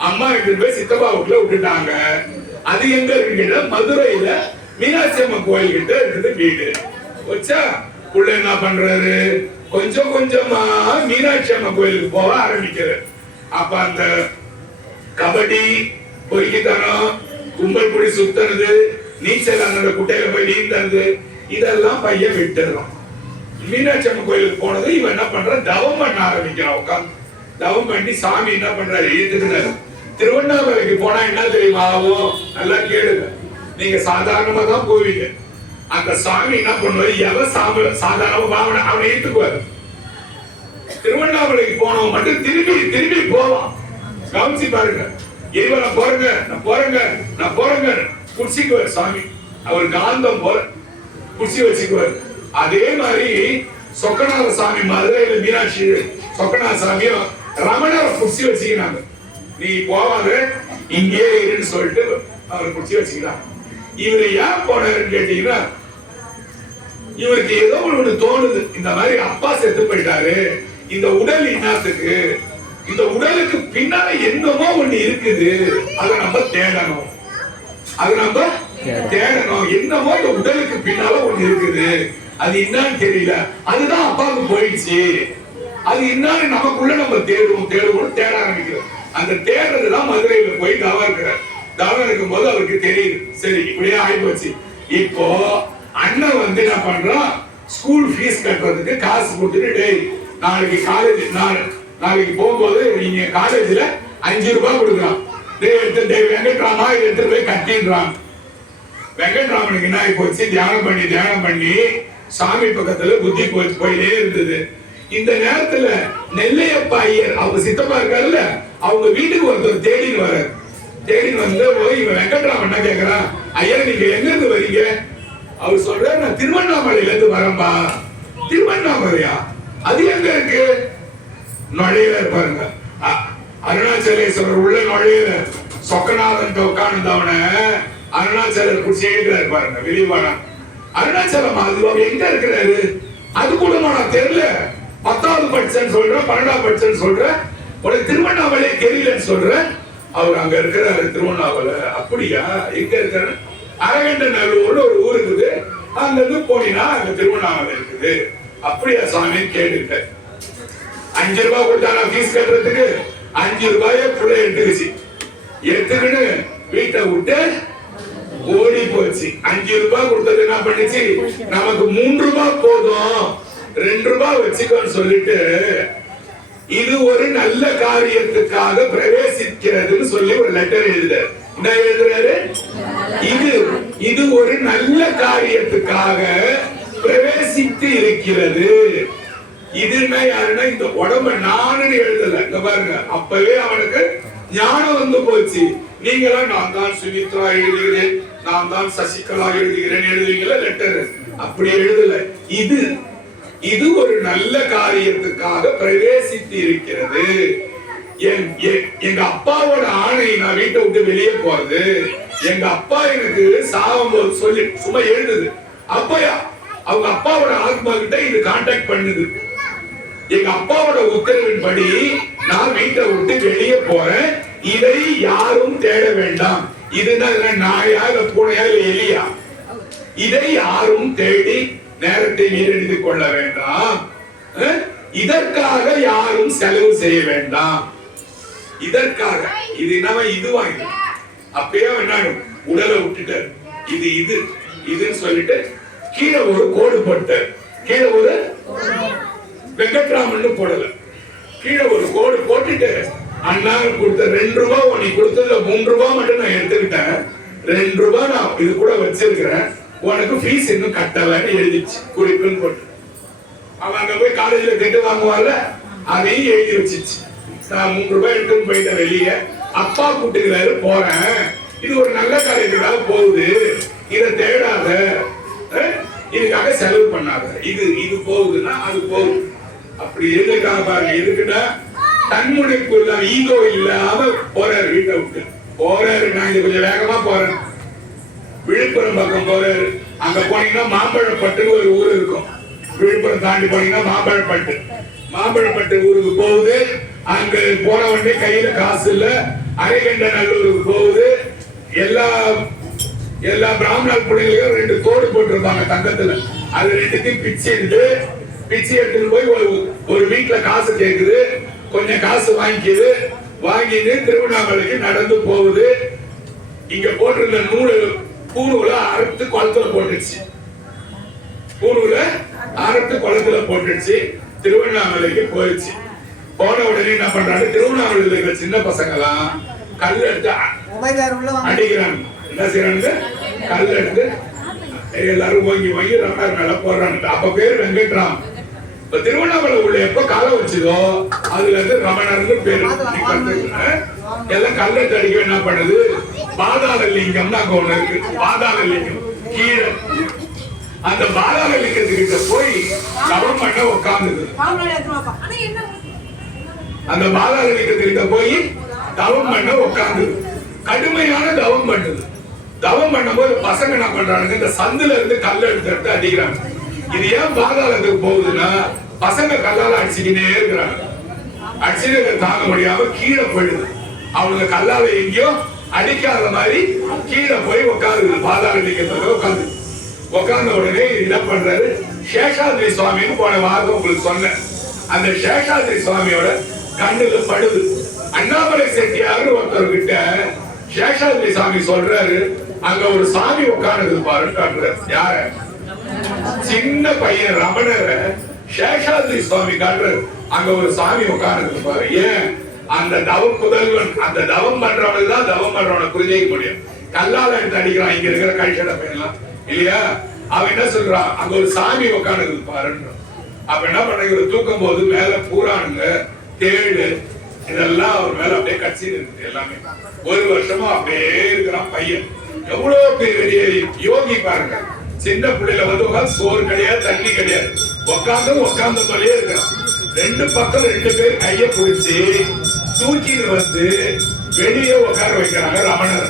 அம்மா வீட்டுக்கு போய் சித்தப்பா வீட்டுல விட்டுட்டாங்க. அது எங்க இருக்குன்னா, மதுரையில மீனாட்சி அம்மன் கோயில் கிட்ட இருக்குது வீடு. வச்சா புள்ள என்ன பண்றாரு, கொஞ்சம் கொஞ்சமா மீனாட்சி அம்மன் கோயிலுக்கு போக ஆரம்பிக்கிறார். அப்ப அந்த கபடி, பொய்கித்தனம், கும்பல் குடி சுத்துறது, நீச்சல் அந்த குட்டையில போய் நீந்தது, இதெல்லாம் பையன் விட்டுறான். மீனாட்சி அம்மன் கோயிலுக்கு போனது இவன் என்ன பண்றான், தவம் பண்ண ஆரம்பிக்கிறான். உட்காந்து தவம் பண்ணி சாமி என்ன பண்றாரு, ஏத்துக்கிறாரு. திருவண்ணாமலைக்கு போனா என்ன தெரியுமா ஆகும்? நல்லா கேளுங்க. நீங்க சாதாரணமா தான் போவீங்க. அந்த சாமி என்ன பண்ணுவாரு, எவன் சாதாரணமா அவனை ஏத்துக்குவாரு. திருவண்ணாமலைக்கு போனவன் மட்டும் திரும்பி போவான். கவனிச்சு பாருங்க. இவன் நான் போறேங்க குடிச்சிக்குவார் சாமி. அவர் காந்தம் போல குடிச்சி வச்சுக்குவார். அதே மாதிரி சொக்கநாத சாமி மதுரையில மீனாட்சி சொக்கநாத சாமியும் ரமணரை குடிச்சி வச்சுக்கிறாங்க. நீ போவாத, இங்கே இருன்னு சொல்லிட்டு அவர் குடிச்சி வச்சுக்கிறாங்க. இவரு ஏன் போனாருன்னு கேட்டீங்கன்னா, இவருக்கு ஏதோ ஒண்ணு தோணுது. இந்த மாதிரி அப்பா செத்து போயிட்டாரு, இந்த உடல் இன்னாத்துக்கு, இந்த உடலுக்கு பின்னால என்னமோ ஒண்ணு இருக்குது, அதை நம்ம தேடணும். என்னமோ இந்த உடலுக்கு பின்னால ஒண்ணு இருக்குது, அது என்னன்னு தெரியல. அதுதான் அப்பாவுக்கு போயிடுச்சு. அது என்னன்னு நமக்குள்ள நம்ம தேட ஆரம்பிக்கிறோம். அந்த தேடுறதுதான் மதுரையில போய் தவம் இருக்கிறார். தவம் இருக்கும் போது அவருக்கு தெரியுது, சரி இப்படியே ஆயிப்போச்சு. இப்போ அண்ணன் வந்து என்ன பண்றான், ஸ்கூல் ஃபீஸ் கட்டுறதுக்கு காசு கொடுத்துட்டு, டேய் நாளைக்கு காலேஜ், நாளைக்கு போகும்போது நீங்க காலேஜ்ல 5 ரூபாய் கொடுக்குறான். வெங்கட்ராமா எடுத்துட்டு போய் கட்டின்றான். வெங்கட்ராமனுக்கு என்ன ஆகி போச்சு, தியானம் பண்ணி சாமி பக்கத்துல புத்தி போயிட்டே இருந்தது. இந்த நேரத்துல நெல்லையப்ப ஐயர் அவங்க சித்தப்பா இருக்காருல்ல, அவங்க வீட்டுக்கு ஒருத்தர் தேடின்னு வர்றாரு. தேடி வந்து இவன் வெங்கட்ராமன் என்ன கேக்குறான், ஐயா நீங்க எங்க இருந்து வரீங்க? அவர் சொல்ற, நான் திருவண்ணாமலையில இருந்து வரேன்பா. திருவண்ணாமலையா? அது எங்க இருக்கு? நுழையில பாருங்க. அருணாச்சலேஸ்வரர் உள்ள நுழையில சொக்கநாதன் உட்கார்ந்தவன அருணாச்சலர் குடிச்சு எழுதுறாரு பாருங்க. வெளிவானா அருணாச்சலம் அது எங்க இருக்கிறாரு? அது கூட நான் தெரியல. 10வது படிச்சேன்னு சொல்றேன், 12வது படிச்சேன்னு சொல்றேன், உனக்கு திருவண்ணாமலை தெரியலன்னு சொல்றேன். அவர் அங்க இருக்கிறாரு திருவண்ணாமலை. அப்படியா? எங்க இருக்கிறாரு? அரகண்டநல்லூர்னு ஒரு ஊர் இருக்குது, அங்க இருந்து போனீங்கன்னா அங்க திருவண்ணாமலை இருக்குது. அப்படியா சாமி கேட்டுக்க. 5 ரூபாய் கொடுத்தானா ஃபீஸ் கட்டுறதுக்கு? 5 ரூபாய புள்ள எடுத்துக்கிச்சு. எடுத்துக்கிட்டு வீட்டை விட்டு ஓடி போச்சு. 5 ரூபாய் கொடுத்தது என்ன பண்ணிச்சு, நமக்கு 3 ரூபாய் போதும் 2 ரூபாய் வச்சுக்கோன்னு சொல்லிட்டு இது ஒரு நல்ல காரியத்துக்காக பிரவேசிக்கிறதுன்னு சொல்லி ஒரு லெட்டர் எழுதுறாரு. என்ன எழுதுறாரு? இது ஒரு நல்ல காரியத்துக்காக பிரவேசித்து இருக்கிறது. இதுன்னா யாருன்னா இந்த உடம்ப நானு எழுதல. இங்க பாருங்க, அப்பவே அவனுக்கு ஞானம் வந்து போச்சு. நீங்களாம் நான் தான் சுமித்ரா எழுதுகிறேன், நான் தான் சசிகலா எழுதுகிறேன் எழுதுவீங்களா லெட்டர்? அப்படி எழுதல. இது ஒரு நல்ல காரியத்துக்காக பிரவேசித்து இருக்கிறது. எங்க அப்பாவோட ஆணை நான் வீட்டை விட்டு வெளியே போறது, எங்க அப்பா எனக்கு சாகும்போது சொல்லி சும்மா எழுதுது. அப்பயா அவங்க அப்பாவோட ஆத்மா கிட்ட இது கான்டாக்ட் பண்ணுது. எங்க அப்பாவோட உத்தரவின்படி நான் வீட்டை விட்டு வெளியே போறேன், இதை யாரும் தேட வேண்டாம். இதுனா நாயா இல்ல பூனையா இல்ல எலியா? இதை யாரும் தேடி நேரத்தை வீணடித்துக் கொள்ள வேண்டாம். இதற்காக யாரும் செலவு செய்ய வேண்டாம். இதற்காக இது நம்ம இதுவாங்க அப்பயே வேண்டாம் உடலை விட்டுட்டார். இதுன்னு சொல்லிட்டு கீழே ஒரு கோடு போட்டார். கீழே ஒரு வெங்கட்ராமன் போடல, கீழே ஒரு கோடு போட்டுட்டு அண்ணா கொடுத்த 2 ரூபாய் நீ கொடுத்ததுல 3 ரூபாய் மட்டும் நான் எடுத்துக்கிட்டேன், 2 ரூபாய் நான் இது கூட வச்சிருக்கிறேன், உனக்கு ஃபீஸ் இன்னும் கட்டலன்னு எழுதிச்சு குறிப்புன்னு போட்டு. அவன் அங்க போய் காலேஜ்ல திட்டு வாங்குவான்ல, அதையும் எழுதி வச்சிச்சு. நான் 3 ரூபாய் எடுத்துன்னு போயிட்டேன் வெளியே, அப்பா கூட்டுக்கிறாரு போறேன், இது ஒரு நல்ல காரியத்துக்காக போகுது, இதை தேடாத, இதுக்காக செலவு பண்ணாத, இது போகுதுன்னா அது போகுது. அப்படி எதுக்காக பாருங்க, எதுக்குன்னா தன்முனைக்குள்ள ஈகோ இல்லாம போறாரு. வீட்டை விட்டு போறாரு. நான் இது கொஞ்சம் வேகமா போறேன். விழுப்புரம் பக்கம் போறாரு. அங்க போனீங்கன்னா மாம்பழப்பட்டு ஒரு ஊர் இருக்கும். விழுப்புரம் தாண்டி போனீங்கன்னா மாம்பழப்பட்டு ஊருக்கு போகுது. அங்க போன உடனே கையில காசு இல்ல, அரைகண்டநல்லூருக்கு போகுது. எல்லா பிராமணர் பிள்ளைகளும் 2 கோடு போட்டிருப்பாங்க தங்கத்துல. அது 2த்தையும் பிச்சை எடுத்துட்டு போய் ஒரு வீட்டுல காசு கேக்குது. கொஞ்சம் காசு வாங்கிட்டு திருவண்ணாமலைக்கு நடந்து போகுது. இங்க போட்டிருந்த பூணுல அறுத்து குளத்துல போட்டுடுச்சு. திருவண்ணாமலைக்கு போயிடுச்சு. போன உடனே என்ன பண்றாங்க, திருவண்ணாமலையில் இருக்கிற சின்ன பசங்க எல்லாம் கல் எடுத்து அடிக்கிறாங்க. என்ன செய்யறாங்க, கல் எடுத்து எல்லாரும் வாங்கி ரமணர் மேல போடுறாங்க. அப்ப பேர் வெங்கட்ராம். இப்ப திருவண்ணாமலை உள்ள எப்ப காலம் வச்சதோ அதுல இருந்து ரமணர்னு பேரு. எல்லாம் கல் எடுத்து அடிக்க என்ன பண்ணுது, பாதாள லிங்கம்னு அங்க ஒண்ணு இருக்கு. பாதாள லிங்கம் கீழே, அந்த பாதாள லிங்கத்துக்கிட்ட போய் தவம் பண்ண உட்கார்ந்தது. அந்த பாதாள லிங்கத்துக்கிட்ட போய் தவம் பண்ண உட்கார்ந்தது. கடுமையான தவம் பண்ணுது. தவம் பண்ணும்போது பசங்க என்ன பண்றாங்க, இந்த சந்துல இருந்து கல்ல எடுத்து அடிக்கிறாங்க. இது ஏன் பாதாளத்துக்கு போகுதுன்னா, பசங்க கல்லால அடிச்சுக்கிட்டே இருக்கிறாங்க. அடிச்சுட்டு தாங்க முடியாம கீழே போயிடுது. அவங்க கல்லால எங்கேயோ அடிக்காத மாதிரி கீழே போய் உட்காந்து பாதாள லிங்கத்துல உட்கார்ந்த உடனே என்ன பண்றாரு, சேஷாத்ரி சுவாமின்னு போன வாரம் உங்களுக்கு சொன்னேன். அந்த சேஷாத்ரி சுவாமியோட கண்ணுல படுது. அண்ணாமலை செட்டியாரு ஒருத்தர்கிட்ட சேஷாத்ரி சாமி சொல்றாரு, அங்க ஒரு சாமி உட்கார்ந்து பாருன்னு. யார? சின்ன பையன் ரமணர சேஷாத்ரி சுவாமி காட்டுறாரு. அங்க ஒரு சாமி உட்கார்ந்து பாரு. ஏன்? அந்த தவம் புதல்வன், அந்த தவம் பண்றவனுக்கு தான் தவம் பண்றவனை புரிஞ்சிக்க முடியும். கல்லால எடுத்து அடிக்கிறான் இங்க இருக்கிற கழிச்சட பையன்லாம் இல்லையா? அவன் என்ன சொல்றான், அங்க ஒரு சாமி உட்கார்ந்து பாருன்னு. அப்ப என்ன பண்ற, தூக்கும் போது மேல பூரானுங்க, தேடு, இதெல்லாம் அவர் மேல அப்படியே கட்சின்னு இருக்கு எல்லாமே. ஒரு வருஷமா அப்படியே இருக்கிறான் பையன். எவ்வளவு பெரிய யோகி பாருங்க. சின்ன பிள்ளைல வந்து உட்காந்து சோறு கிடையாது, தண்ணி கிடையாது, உட்காந்து போலே இருக்கிறான். ரெண்டு பக்கம் ரெண்டு பேர் கைய பிடிச்சி தூக்கின்னு வந்து வெளியே உட்கார வைக்கிறாங்க ரமணர்.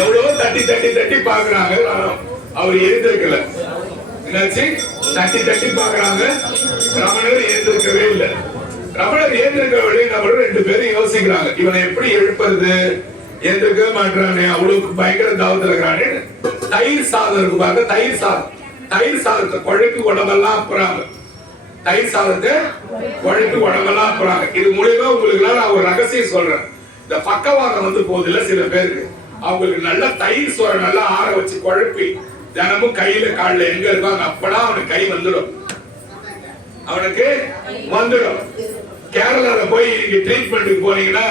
எவ்வளவு தட்டி தட்டி தட்டி பாக்குறாங்க, அவர் எழுந்திருக்கல. என்னாச்சு? தட்டி தட்டி பாக்குறாங்க, ரமணர் எழுந்திருக்கவே இல்லை. ரமணர் எழுந்திருக்க வெளியே ரெண்டு பேரும் யோசிக்கிறாங்க, இவனை எப்படி எழுப்புறது, எழுந்திருக்கவே மாட்டானே, அவ்வளவு பயங்கர தாவத்துல இருக்கிறானே. தயிர் சாதம் இருக்கு பாருங்க, தயிர் சாதத்தை குழைக்கு உடம்பெல்லாம் அப்புறாங்க. தயிர் சாதத்தை குழைக்கு உடம்பெல்லாம் அப்புறாங்க. இது மூலியமா உங்களுக்கு நான் ஒரு ரகசியம் சொல்றேன். இந்த பக்கவாதம் வந்து போதில்ல சில பேருக்கு, அவங்களுக்கு நல்லா தயிர் சோற நல்லா ஆற வச்சு குழப்பி தினமும் கையில காலில் எங்க இருக்காங்க அப்படா அவனுக்கு கை வந்துடும், அவனுக்கு வந்துடும். கேரளால போய் நீங்க ட்ரீட்மெண்ட்டுக்கு போனீங்கன்னா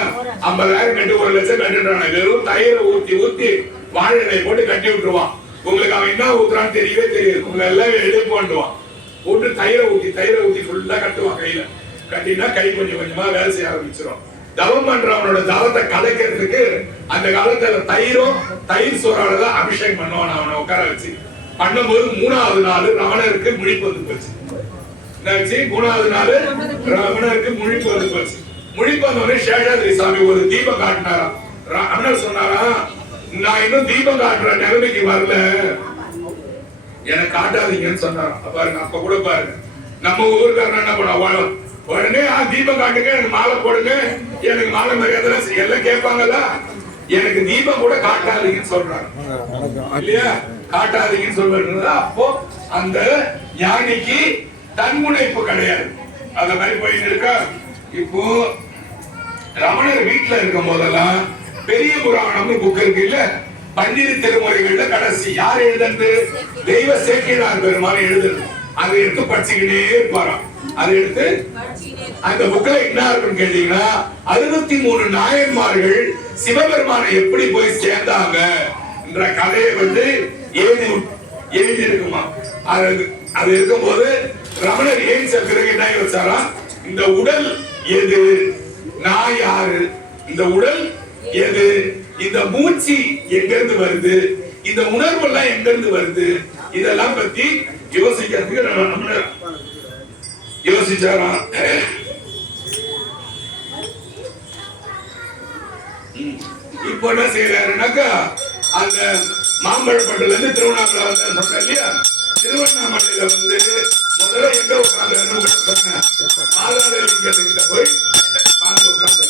50,000 கட்டி 1 லட்சம் கட்டுறாங்க. வெறும் தயிரை ஊத்தி ஊத்தி வாழை போட்டு கட்டி விட்டுருவான். உங்களுக்கு அவன் என்ன ஊத்துறான்னு தெரியவே தெரியாது. உங்களை எல்லாம் எழுதி போட்டுவான், போட்டு தயிரை ஊத்தி ஃபுல்லா கட்டுவான். கையில கட்டினா கை கொஞ்சம் கொஞ்சமா வேலை செய்ய ஆரம்பிச்சிடும். தவம் பண்றவனோட தவத்தை கலைக்கிறதுக்கு அந்த காலத்துல தயிர் சோறாலதான் அபிஷேகம் பண்ணுவான். அவனை உட்கார வச்சு பண்ணும்போது 3வது நாள் ரமணருக்கு முழிப்பு வந்து போச்சு. 3வது நாள் ரமணருக்கு முழிப்பு வந்து போச்சு. முழிப்பு வந்தோடனே சேஷாதிரி சாமி ஒரு தீபம் காட்டினாராம். ரமணர் சொன்னாரா, நான் இன்னும் தீபம் காட்டுற நிலைமைக்கு வரல, எனக்கு காட்டாதீங்கன்னு சொன்னாராம். பாருங்க, அப்ப கூட பாருங்க நம்ம ஊருக்காரன் என்ன பண்ண, உடனே தீபம் காட்டுங்க, எனக்கு மாலை போடுங்க, எனக்கு மாலை மரியாதை எல்லாம் கேட்பாங்கல்ல, எனக்கு தீபம் கூட காட்டாதீங்கன்னு சொல்றாங்க இல்லையா, காட்டாதீங்கன்னு சொல்றது. அப்போ அந்த ஞானிக்கு தன்முனைப்பு கிடையாது. அந்த மாதிரி போயிட்டு இருக்கா. இப்போ ரமணர் வீட்டுல இருக்கும் போதெல்லாம் பெரிய புராணம்னு புக் இருக்கு இல்ல, பன்னிரு திருமுறைகள்ல கடைசி யார் எழுதுறது, தெய்வ சேக்கிழார் பெருமாள் எழுதுறது. அதை எடுத்து படிச்சுக்கிட்டே இருப்பாராம். அதை எடுத்து அந்த புக்ல என்ன இருக்குன்னு கேட்டீங்கன்னா 63 நாயன்மார்கள் சிவபெருமானை எப்படி போய் சேர்ந்தாங்க என்ற கதையை வந்து எழுதி இருக்குமா. அது இருக்கும்போது ரமணர் ஏன் பிறகு என்ன யோசிச்சாரா, இந்த உடல் எது, நான் யாரு, இந்த உடல் எது, இந்த மூச்சு எங்க இருந்து வருது, இந்த உணர்வு எல்லாம் எங்க இருந்து வருது, இதெல்லாம் பத்தி யோசிக்கிறதுக்கு ரமணர் யோசிச்சாராம். இப்போ என்ன செய்யறாருனாக்கா, அந்த மாம்பழப்பட்டுல இருந்து திருவண்ணாமலை வந்தாரு சொன்ன இல்லையா, திருவண்ணாமலையில வந்து முதல்ல எங்க உட்கார்ந்து சொன்ன பாதாள லிங்கத்துக்கிட்ட போய் உட்கார்ந்து,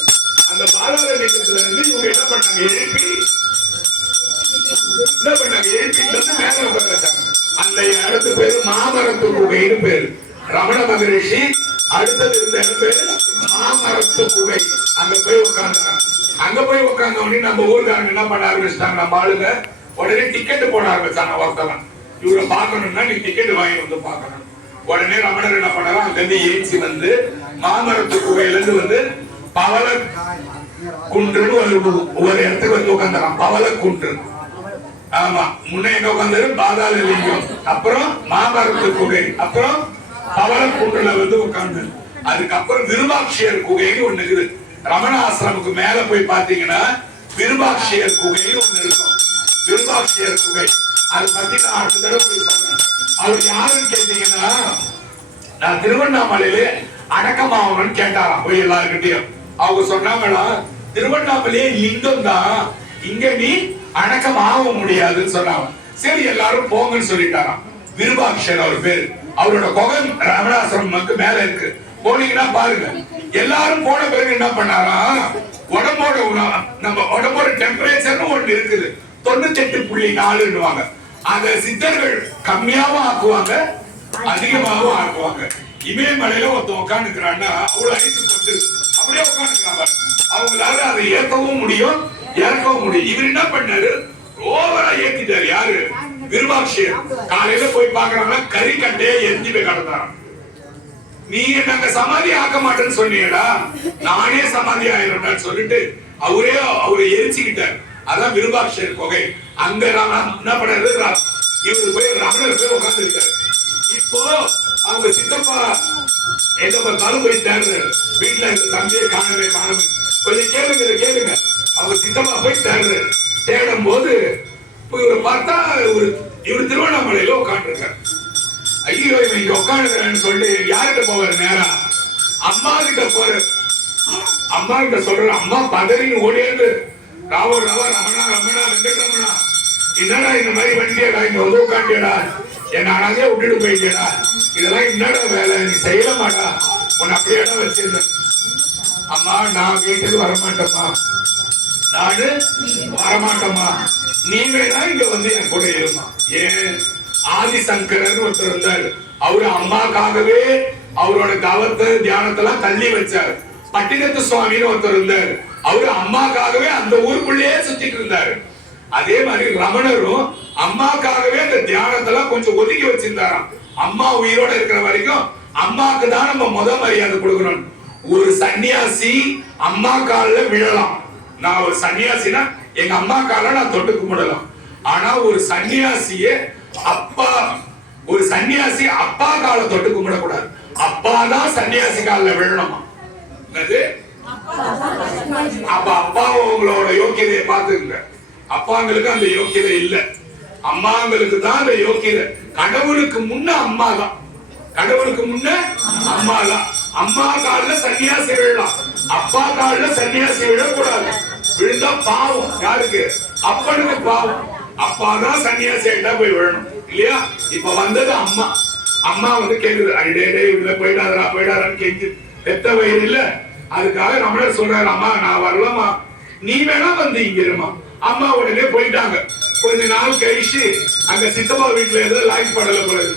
அந்த பாதாள லிங்கத்துல இருந்து இவங்க என்ன பண்ணாங்க, எழுப்பி மேல உட்கார வச்சாங்க. அந்த இடத்து பேரு மாமரத்து குகைன்னு பேரு. ரமண மகரிஷி அடுத்தது இருந்த இடம் பேரு மாமரத்து குகை. அங்க போய் உட்கார்ந்தாங்க. அங்க போய் உட்கார்ந்த உடனே நம்ம ஊருக்காரங்க என்ன பண்ண ஆரம்பிச்சிட்டாங்க, நம்ம ஆளுங்க உடனே டிக்கெட் போட ஆரம்பிச்சாங்க. ஒருத்தவன் இவரை பார்க்கணும்னா நீ டிக்கெட் வாங்கி வந்து பார்க்கணும். உடனே ரமணர் என்ன பண்ணாரா, அங்க இருந்து ஏச்சி வந்து மாமரத்து குகையில இருந்து வந்து பவள குன்றுன்னு ஒரு இடத்துக்கு வந்து உட்கார்ந்தான். பவள குன்று. ஆமா, முன்ன எங்க உட்கார்ந்தாரு, பாதாள லிங்கம், அப்புறம் மாமரத்து குகை, அப்புறம் பவள குன்றுல வந்து உட்கார்ந்து, அதுக்கப்புறம் விருபாட்சியர் குகைன்னு ஒண்ணு இருக்குது. ரமண ஆசிரமுக்கு மேல போய் பாத்தீங்கன்னா விருபாட்சியர் குகைன்னு ஒண்ணு இருக்கும். விருபாட்சியர் குகை அதை பத்தி நான் அடுத்த தடவை சொன்னேன். அவர் யாருன்னு கேட்டீங்கன்னா, நான் திருவண்ணாமலையில அடக்கமாகணும்னு கேட்டாராம் போய் எல்லாருக்கிட்டையும். அவங்க சொன்னாங்கன்னா, திருவண்ணாமலையே லிங்கம் தான், இங்க நீ அடக்கம் ஆக முடியாதுன்னு சொன்னாங்க. சரி எல்லாரும் போங்கன்னு சொல்லிட்டாராம். விருபாட்சர் அவர் பேரு. அவரோட குகை ரமணாசிரமத்துக்கு மேல இருக்கு, போனீங்கன்னா பாருங்க. எல்லாரும் போன பிறகு என்ன பண்ணாரா, உடம்போட நம்ம உடம்போட டெம்பரேச்சர்னு ஒண்ணு இருக்குது, 98.4 அத சித்தர்கள் கம்மியாவும் ஆக்குவாங்க, அதிகமாகவும் ஆக்குவாங்க. இமயமலையில ஒருத்தன் உட்காந்துக்கிறான்னா அவ்வளவு ஐசு போட்டு அப்படியே உட்காந்துக்கிறாங்க. அவங்களால அதை ஏற்கவும் முடியும், இறக்கவும் முடியும். இவர் என்ன பண்ணாரு, ஓவரா ஏத்திட்டாரு. யாரு, விருபாட்சியர். காலையில போய் பாக்குறாங்கன்னா கறி கட்டையே எரிஞ்சு போய் கடந்தாராம். நீ நாங்க சமாதி ஆக்க மாட்டேன்னு சொன்னீங்களா, நானே சமாதி ஆயிரம் சொல்லிட்டு அவரை எரிச்சுக்கிட்டார். அதான் விருபாட்சியர் குகை. அங்க என்ன பண்ணாரு, இவரு போய் ரமணர் போய் உட்கார்ந்து இருக்காரு. இப்ப இப்போ அவங்க சித்தப்பா எங்க பார்த்தாலும் போயிட்டாரு. வீட்டுல இருக்க தம்பியை காணவே கொஞ்சம் கேளுங்க. அவங்க சித்தப்பா போயிட்டாரு. தேடும் போது இவரை பார்த்தா இவர் திருவண்ணாமலையில உட்காந்துருக்காரு. ஐயோ இவன் இங்க உட்காந்துக்கிறேன்னு சொல்லி யார்கிட்ட போவாரு? நேரா அம்மா கிட்ட போற. அம்மா கிட்ட சொல்ற. அம்மா பதறின்னு ஓடியாரு. ராவ ரமணா வெங்கட்ரமணா, என்னடா இந்த மாதிரி வண்டியடா, இங்க வந்து உட்காண்டியடா, என்ன அழகே விட்டுட்டு போயிட்டா, இதெல்லாம் என்னடா வேலை, நீ செய்ய மாட்டா, உன்னை அப்படியேடா வச்சிருந்தேன். அம்மா நான் வீட்டுக்கு வரமாட்டேம்மா, நானு வரமாட்டேம்மா, நீ வேணா இங்க வந்து என் கூட இருமா. ஏன்? ஆதிசங்கரன் ஒருத்தர் இருந்தாரு. அவரு அம்மாக்காகவே அவரோட தவத்தை தியானத்தெல்லாம் தள்ளி வச்சாரு. பட்டினத்து சுவாமின்னு ஒருத்தர் இருந்தாரு. அவரு அம்மாக்காகவே அந்த ஊருக்குள்ளேயே சுத்திட்டு இருந்தாரு. அதே மாதிரி ரமணரும் அம்மாக்காகவே அந்த தியானத்தெல்லாம் கொஞ்சம் ஒதுக்கி வச்சிருந்தாராம். அம்மா உயிரோட இருக்கிற வரைக்கும் அம்மாக்கு தான் நம்ம மரியாதை கொடுக்கணும். ஒரு சன்னியாசி அம்மா கால்ல விழலாம். நான் ஒரு சன்னியாசினா எங்க அம்மா கால நான் தொட்டு கும்பிடலாம். ஆனா ஒரு சன்னியாசி அப்பா கால தொட்டு கும்பிடக்கூடாது. அப்பா தான் சன்னியாசி கால விழணுமா? அப்ப அப்பா உங்களோட யோக்கியதையை பார்த்துங்க. அப்பாங்களுக்கு அந்த யோக்கியதை இல்ல, அம்மாங்களுக்கு தான் அந்த யோக்கியதை. கடவுளுக்கு முன்ன அம்மா தான், கடவுளுக்கு முன்ன அம்மா தான். அம்மா கால்ல சன்னியாசி விழலாம், அப்பா கால்ல சன்னியாசி விழக்கூடாது. விழுந்தா பாவம். யாருக்கு? அப்பனுக்கு பாவம். அப்பா தான் சன்னியாசி ஆயிட்டா போய் விழணும் இல்லையா? இப்ப வந்தது அம்மா. அம்மா வந்து கேக்குது, அடிடே உள்ள போயிடாதான்னு கெஞ்சு. பெத்த வயிறு இல்ல, அதுக்காக ரமணர் சொல்றாரு, அம்மா நான் வரலாமா, நீ வேணா வந்து இங்க இருமா. அம்மா உடனே போயிட்டாங்க. கொஞ்ச நாள் கழிச்சு அங்க சித்தப்பா வீட்டுல ஏதோ லாய்க்கு படல போறது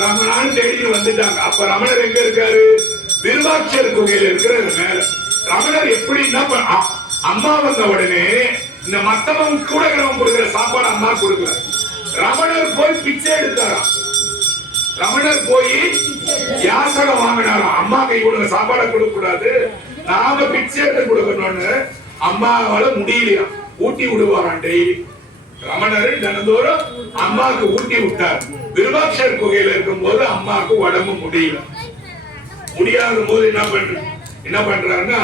ரமணான்னு தேடி வந்துட்டாங்க. அப்ப ரமணர் எங்க இருக்காரு? விருபாட்சர் குகையில இருக்கிற மேல. ரமணர் எப்படின்னா அம்மா வந்த உடனே இந்த மத்தவங்க கூட கொடுக்கிற சாப்பாடு அம்மா கொடுக்கல. ரமணர் போய் பிச்சை எடுத்தாராம். ரமணர் போய் யாசகம் வாங்கினாராம். அம்மா கை கொடுங்க, சாப்பாடை கொடுக்க கூடாது, நாம பிச்சை எடுத்து கொடுக்கணும்னு. அம்மாவால முடியலையா, ஊட்டி விடுவாராம் டெய்லி. ரமணர் தினந்தோறும் அம்மாவுக்கு ஊட்டி விட்டார். விருபாட்சர் குகையில இருக்கும் போது அம்மாவுக்கு உடம்பு முடியல. முடியாத போது என்ன பண்றாருன்னா,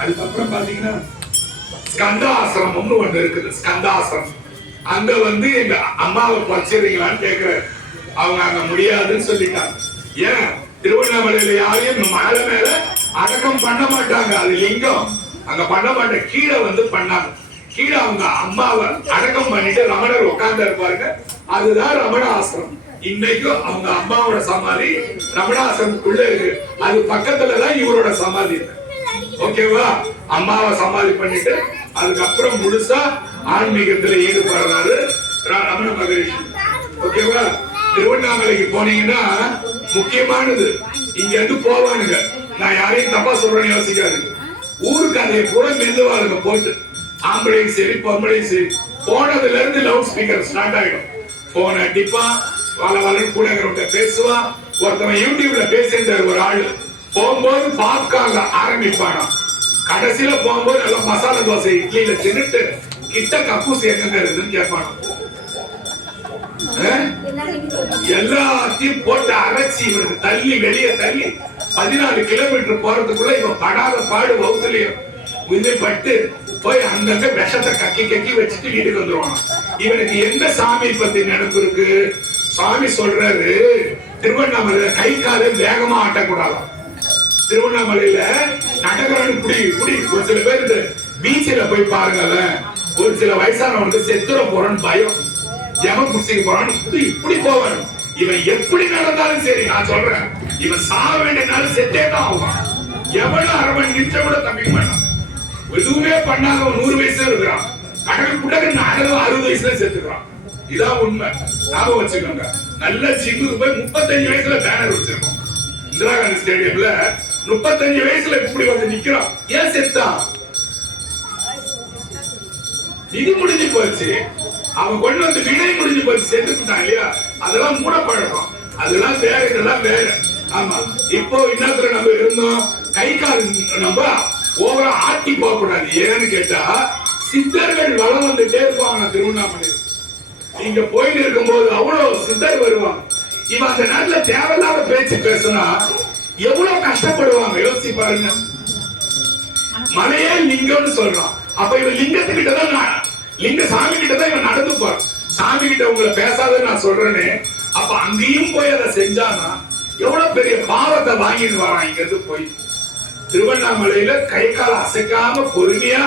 அதுக்கப்புறம் பாத்தீங்கன்னா ஸ்கந்தாசிரமம்னு ஒண்ணு இருக்குது. ஸ்கந்தாசிரமம் அங்க வந்து எங்க அம்மாவை பறிச்சிருக்கீங்களான்னு கேக்குறாரு. அவங்க அங்க முடியாதுன்னு சொல்லிட்டாங்க. ஏன்? திருவண்ணாமலையில யாரையும் மலை மேல அடக்கம் பண்ண மாட்டாங்க, அது லிங்கம். அங்க பண்ண மாட்டேன், கீழே வந்து பண்ணாங்க. கீழே அவங்க அம்மாவை அடக்கம் பண்ணிட்டு ரமணர் உட்கார்ந்து இருப்பாருங்க. அதுதான் ரமண ஆசிரமம். இன்னைக்கும் அவங்க அம்மாவோட சமாதி ரமணாசிரமத்துக்குள்ள இருக்கு. அது பக்கத்துலதான் இவரோட சமாதி இருக்கு. ஓகேவா? அம்மாவை சமாதி பண்ணிட்டு அதுக்கப்புறம் முழுசா ஆன்மீகத்துல ஈடுபடுறாரு ரமண மகரிஷி. ஓகேவா? திருவண்ணாமலைக்கு போனீங்கன்னா முக்கியமானது, இங்க இருந்து போவானுங்க. நான் யாரையும் தப்பா சொல்றேன்னு யோசிக்காதுங்க. ஊருக்கு அதை கூட மெல்லுவாருங்க போட்டு. ஆம்பளையும் சரி பொம்பளையும் சரி, போனதுல இருந்து லவுட் ஸ்பீக்கர் ஸ்டார்ட் ஆயிடும். போன அடிப்பா, வளவலன்னு கூட பேசுவான். ஒருத்தவன் யூடியூப்ல பேசியிருந்தாரு ஒரு ஆளு. போகும்போது பாப்கார்ன் ஆரம்பிப்பானா, கடைசியில போகும்போது நல்லா மசாலா தோசை இட்லியில தின்னுட்டு கிட்ட கக்கூசி எங்க இருக்குன்னு கேட்பானா. எல்லாத்தையும் போட்டு அரைச்சி இவனுக்கு தள்ளி வெளியே தள்ளி 14 கிலோமீட்டர் போறதுக்குள்ள இவன் படாத பாடு வவுத்துலயும் விதைப்பட்டு போய் அங்கங்க விஷத்தை கக்கி வச்சுட்டு வீட்டுக்கு வந்துருவான். இவனுக்கு எந்த சாமி பத்தி நினைப்பு இருக்கு? சாமி சொல்றாரு, திருவண்ணாமலையில கை காலை வேகமா ஆட்டக்கூடாதான். திருவண்ணாமலையில நடக்கிறான்னு புடி. ஒரு சில பேர் பீச்சில போய் பாருங்கல்ல, ஒரு சில வயசானவனுக்கு செத்துற போறன்னு பயம், எவன் புடிச்சிக்க போறான்னு இப்படி போவான். இவன் எப்படி நடந்தாலும் சரி, நான் சொல்றேன், இவன் சாக வேண்டியனாலும் செத்தே தான் ஆவான். எவனும் அரை மணி நிமிஷம் கூட தம்பிக்க மாட்டான். எதுவுமே பண்ணாத 100 வயசுல இருக்கிறான். கடவுள் கூட 60 வயசுல செத்துக்கிறான். இதான் உண்மை, ஞாபகம் வச்சுக்கோங்க. நல்ல ஜிம்முக்கு போய் 35 வயசுல பேனர் வச்சிருக்கோம். இந்திரா காந்தி ஸ்டேடியம்ல 35 வயசுல இப்படி வந்து நிக்கிறான். ஏன் செத்தான்? இது முடிஞ்சு போச்சு. அவன் கொண்டு வந்து வினை முடிஞ்சு போச்சு, செத்துட்டான் இல்லையா? அதெல்லாம் மூட பழக்கம், அதெல்லாம் வேற, இதெல்லாம் வேற. ஆமா, இப்போ இன்னத்துல நம்ம இருந்தோம், கை கால் நம்ம ஓவரா ஆட்டி போக கூடாது. ஏன்னு கேட்டா, சித்தர்கள் வளம் வந்துட்டே இருப்பாங்க திருவண்ணாமலை. நீங்க போயிட்டு இருக்கும் போது அவ்வளவு சித்தர் வருவாங்க. இவன் அந்த நாட்டுல தேவையில்லாத பேச்சு பேசுனா எவ்வளவு கஷ்டப்படுவாங்க யோசிச்சு பாருங்க. மலையே லிங்கம்னு சொல்றான். அப்ப இவன் லிங்கத்துக்கிட்டதான் லிங்க சாமி கிட்டதான் இவன் நடந்து போறான். சாமி கிட்ட உங்களை பேசாதன்னு நான் சொல்றேன்னு. அப்ப அங்கேயும் போய் அதை செஞ்சானா எவ்வளவு பெரிய பாவத்தை வாங்கிட்டு வரான். இங்க இருந்து போய் திருவண்ணாமலையில கை கால அசைக்காம பொறுமையா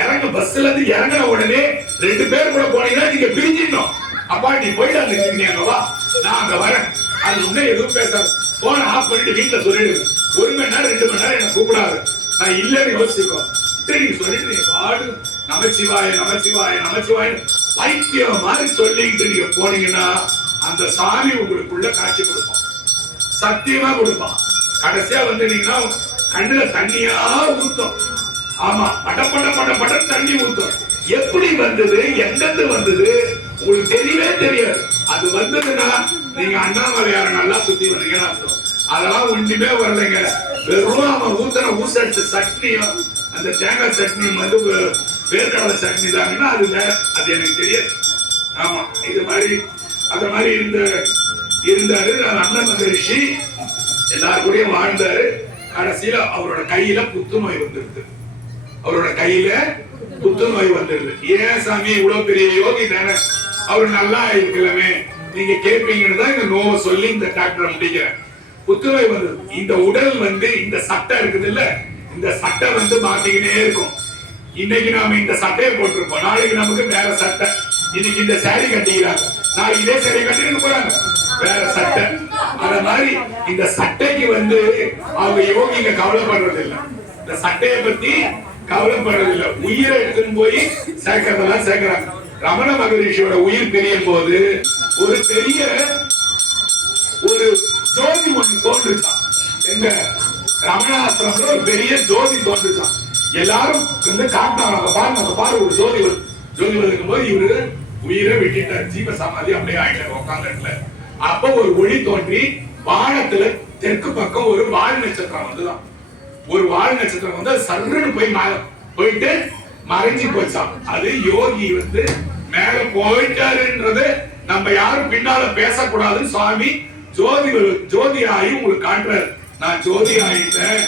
இறங்க, பஸ்ல இருந்து இறங்கின உடனே 2 பேர் கூட போனீங்கன்னா நீங்க பிரிஞ்சிடணும். அப்பா நீ போயிட்டு அங்க அங்க வா, நான் அங்க வரேன். அது இன்னும் எதுவும் பேசாது. போன ஆஃப் பண்ணிட்டு வீட்டுல சொல்லிடுங்க. 1 மணி நேரம் 2 மணி நேரம் என்ன கூப்பிடாது, நான் இல்லன்னு யோசிக்கோ. நீங்க சொல்லிட்டு நீங்க பாடு நமச்சிவாய நமச்சிவாய நமச்சிவாய பைத்தியம் மாதிரி சொல்லிட்டு நீங்க போனீங்கன்னா அந்த சாமி உங்களுக்குள்ள காட்சி கொடுப்பான், சத்தியமா கொடுப்பான். கடைசியா வந்தீங்கன்னா கண்ணுல தண்ணியா ஊத்தும். ஆமா, பட பட பட பட தண்ணி ஊத்தும். எப்படி வந்தது, எங்கிருந்து வந்தது உங்களுக்கு தெரியவே தெரியாது. அது வந்ததுன்னா நீங்க அண்ணாமலையார நல்லா சுத்தி வந்தீங்கன்னு அர்த்தம். அதெல்லாம் ஒண்ணுமே வரலைங்க. வெறும் அவன் ஊத்தன ஊசடிச்ச சட்னியும் அந்த தேங்காய் சட்னியும் வந்து வேர்க்கடலை சட்னி தாங்கன்னா அது வேற, அது எனக்கு தெரியாது. ஆமா, இது மாதிரி அந்த மாதிரி இருந்தாரு. அண்ணன் மகரிஷி எல்லாரு கூடயும் வாழ்ந்தாரு. கடைசியில அவரோட கையில புத்துநோய் வந்துருது. அவரோட கையில புத்துநோய் வந்துருது. ஏன் சாமி இவ்வளவு பெரிய யோகி தானே, அவரு நல்லா இருக்கலமே நீங்க கேட்பீங்கன்னு தான் இந்த நோவை சொல்லி இந்த டாக்டரை முடிக்கிறேன். புத்துநோய் வந்தது. இந்த உடல் வந்து இந்த சட்டை இருக்குது இல்ல, இந்த சட்டை வந்து மாத்திக்கிட்டே இருக்கும். இன்னைக்கு நாம இந்த சட்டையை போட்டிருப்போம், நாளைக்கு நமக்கு வேற சட்டை. இன்னைக்கு இந்த சாரி கட்டிக்கிறாங்க, நாளைக்கு இதே சாரி கட்டிட்டு போறாங்க வேற சட்டை. அத மாதிரி இந்த சட்டைக்கு வந்து அவங்க யோகிங்க கவலைப்படுறது இல்லை, இந்த சட்டையை பத்தி கவலைப்படுறது இல்லை. உயிரை எடுத்துன்னு போய் சேர்க்கறதெல்லாம் சேர்க்கிறாங்க. ரமண மகரிஷியோட உயிர் பிரியும் போது ஒரு பெரிய ஒரு ஜோதி ஒண்ணு தோன்றுச்சான். எங்க ரமணாசிரமத்துல ஒரு பெரிய ஜோதி தோன்றுச்சான். எல்லாரும் வந்து காட்டினாங்க, பாரு ஒரு ஜோதி வருக்கும் போது இவரு உயிரை விட்டுட்டார். ஜீவ சமாதி அப்படியே ஆயிட்டார் உட்காந்துல. அப்ப ஒரு ஒளி தோன்றி வானத்துல தெற்கு பக்கம் ஒரு வால் நட்சத்திரம் வந்துதான். ஒரு வால் நட்சத்திரம் வந்து சர்ன்னு போயிட்டு மறைஞ்சு போச்சான். அது யோகி வந்து மேல போயிட்டாருன்றது நம்ம யாரும் பின்னால பேசக்கூடாது. சுவாமி ஜோதி ஆகி உங்களுக்கு காட்டுறாரு, நான் ஜோதி ஆயிட்டேன்.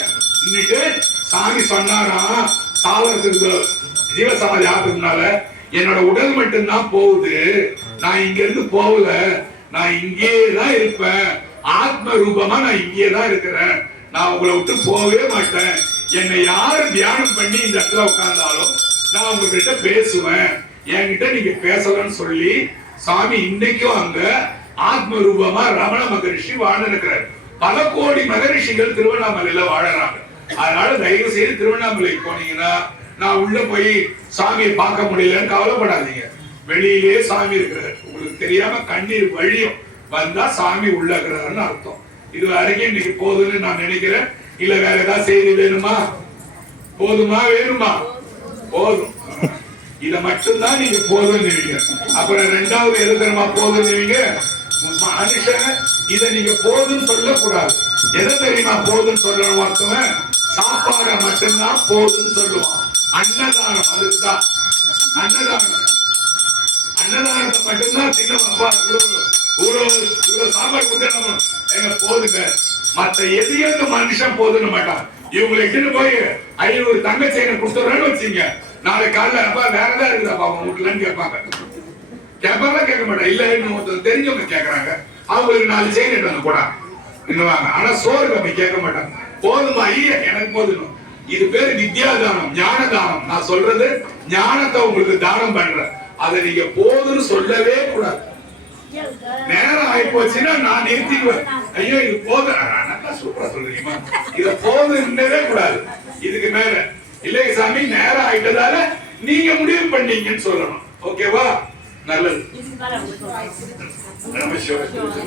இன்னைக்கு சாமி சொன்னாரா சாவறதுக்கு ஜீவசமாதி ஆகிறதுனால என்னோட உடல் மட்டும்தான் போகுது, நான் இங்க இருந்து போகல, நான் இங்கேதான் இருப்பேன். ஆத்ம ரூபமா நான் இங்கேதான் இருக்கிறேன், நான் உங்களை விட்டு போகவே மாட்டேன். என்னை யாரு தியானம் பண்ணி இந்த இடத்துல உட்கார்ந்தாலும் நான் உங்ககிட்ட பேசுவேன், என்கிட்ட நீங்க பேசலன்னு சொல்லி சாமி இன்னைக்கும் அங்க ஆத்ம ரூபமா ரமண மகரிஷி வாழ்ந்திருக்கிறார். பல கோடி மகரிஷிகள் திருவண்ணாமலையில வாழறாங்க. அதனால தயவு செய்து திருவண்ணாமலைக்கு போனீங்கன்னா நான் உள்ள போய் சாமியை பார்க்க முடியலன்னு கவலைப்படாதீங்க. வெளியிலே சாமி இருக்கிறார், உங்களுக்கு தெரியாம கண்ணீர் வழியும் வந்தா சாமி உள்ள இருக்கிறாருன்னு அர்த்தம். இது வரைக்கும் இன்னைக்கு போதுன்னு நான் நினைக்கிறேன். இல்ல வேற ஏதாவது செய்தி வேணுமா? போதுமா? வேணுமா? போதும். இத மட்டும்தான் நீங்க போதும்னு நினைக்கிறீங்க. அப்புறம் 2வது எது தெரியுமா போதும்னு நினைங்க. மனுஷன் இத நீங்க போதுன்னு சொல்லக்கூடாது. எதை தெரியுமா போதுன்னு சொல்லணும்? ஒருத்தவன் சாப்பாட மட்டும்தான் போதுன்னு சொல்லுவான். அன்னதானம், அதுதான் அன்னதானம். அன்னதானத்தை மட்டும்தான் சின்னப்பா இவ்வளவு சாப்பாடு கொடுத்தா எங்க போதுங்க. மத்த எதையும் மனுஷன் போதுன்னு மாட்டான். இவங்களுக்கு போய் 500 தங்க செயினை கொடுத்துறேன்னு வச்சுங்க, நாளைக்கு காலைல அப்பா வேற ஏதாவது இருக்குதாப்பா அவங்க வீட்டுலன்னு கேட்பாங்க. கேட்க மாட்டேன். இல்ல தெரிஞ்சவங்க கேட்கறாங்க, அவங்களுக்கு 4 செயின் எடுத்து வந்து போடா இன்னுவாங்க. ஆனா சோறு அப்படி கேட்க மாட்டாங்க. போதுமா? ஐயா எனக்கு போதும். இது பேரு வித்யாதானம், ஞான தானம். நான் சொல்றது ஞானத்தை உங்களுக்கு தானம் பண்றேன். அதை நீங்க போதுன்னு சொல்லவே கூடாது. நேரம் ஆகி போச்சுன்னா நான் நிறுத்திக்குவேன். ஐயோ இது போதும், நல்லா சூப்பரா சொல்றீங்கம்மா, இத போதுன்னவே கூடாது. இதுக்கு மேல இல்லை சாமி நேரம் ஆயிட்டதால நீங்க முடிவு பண்ணீங்கன்னு சொல்லணும். ஓகேவா? நல்லது.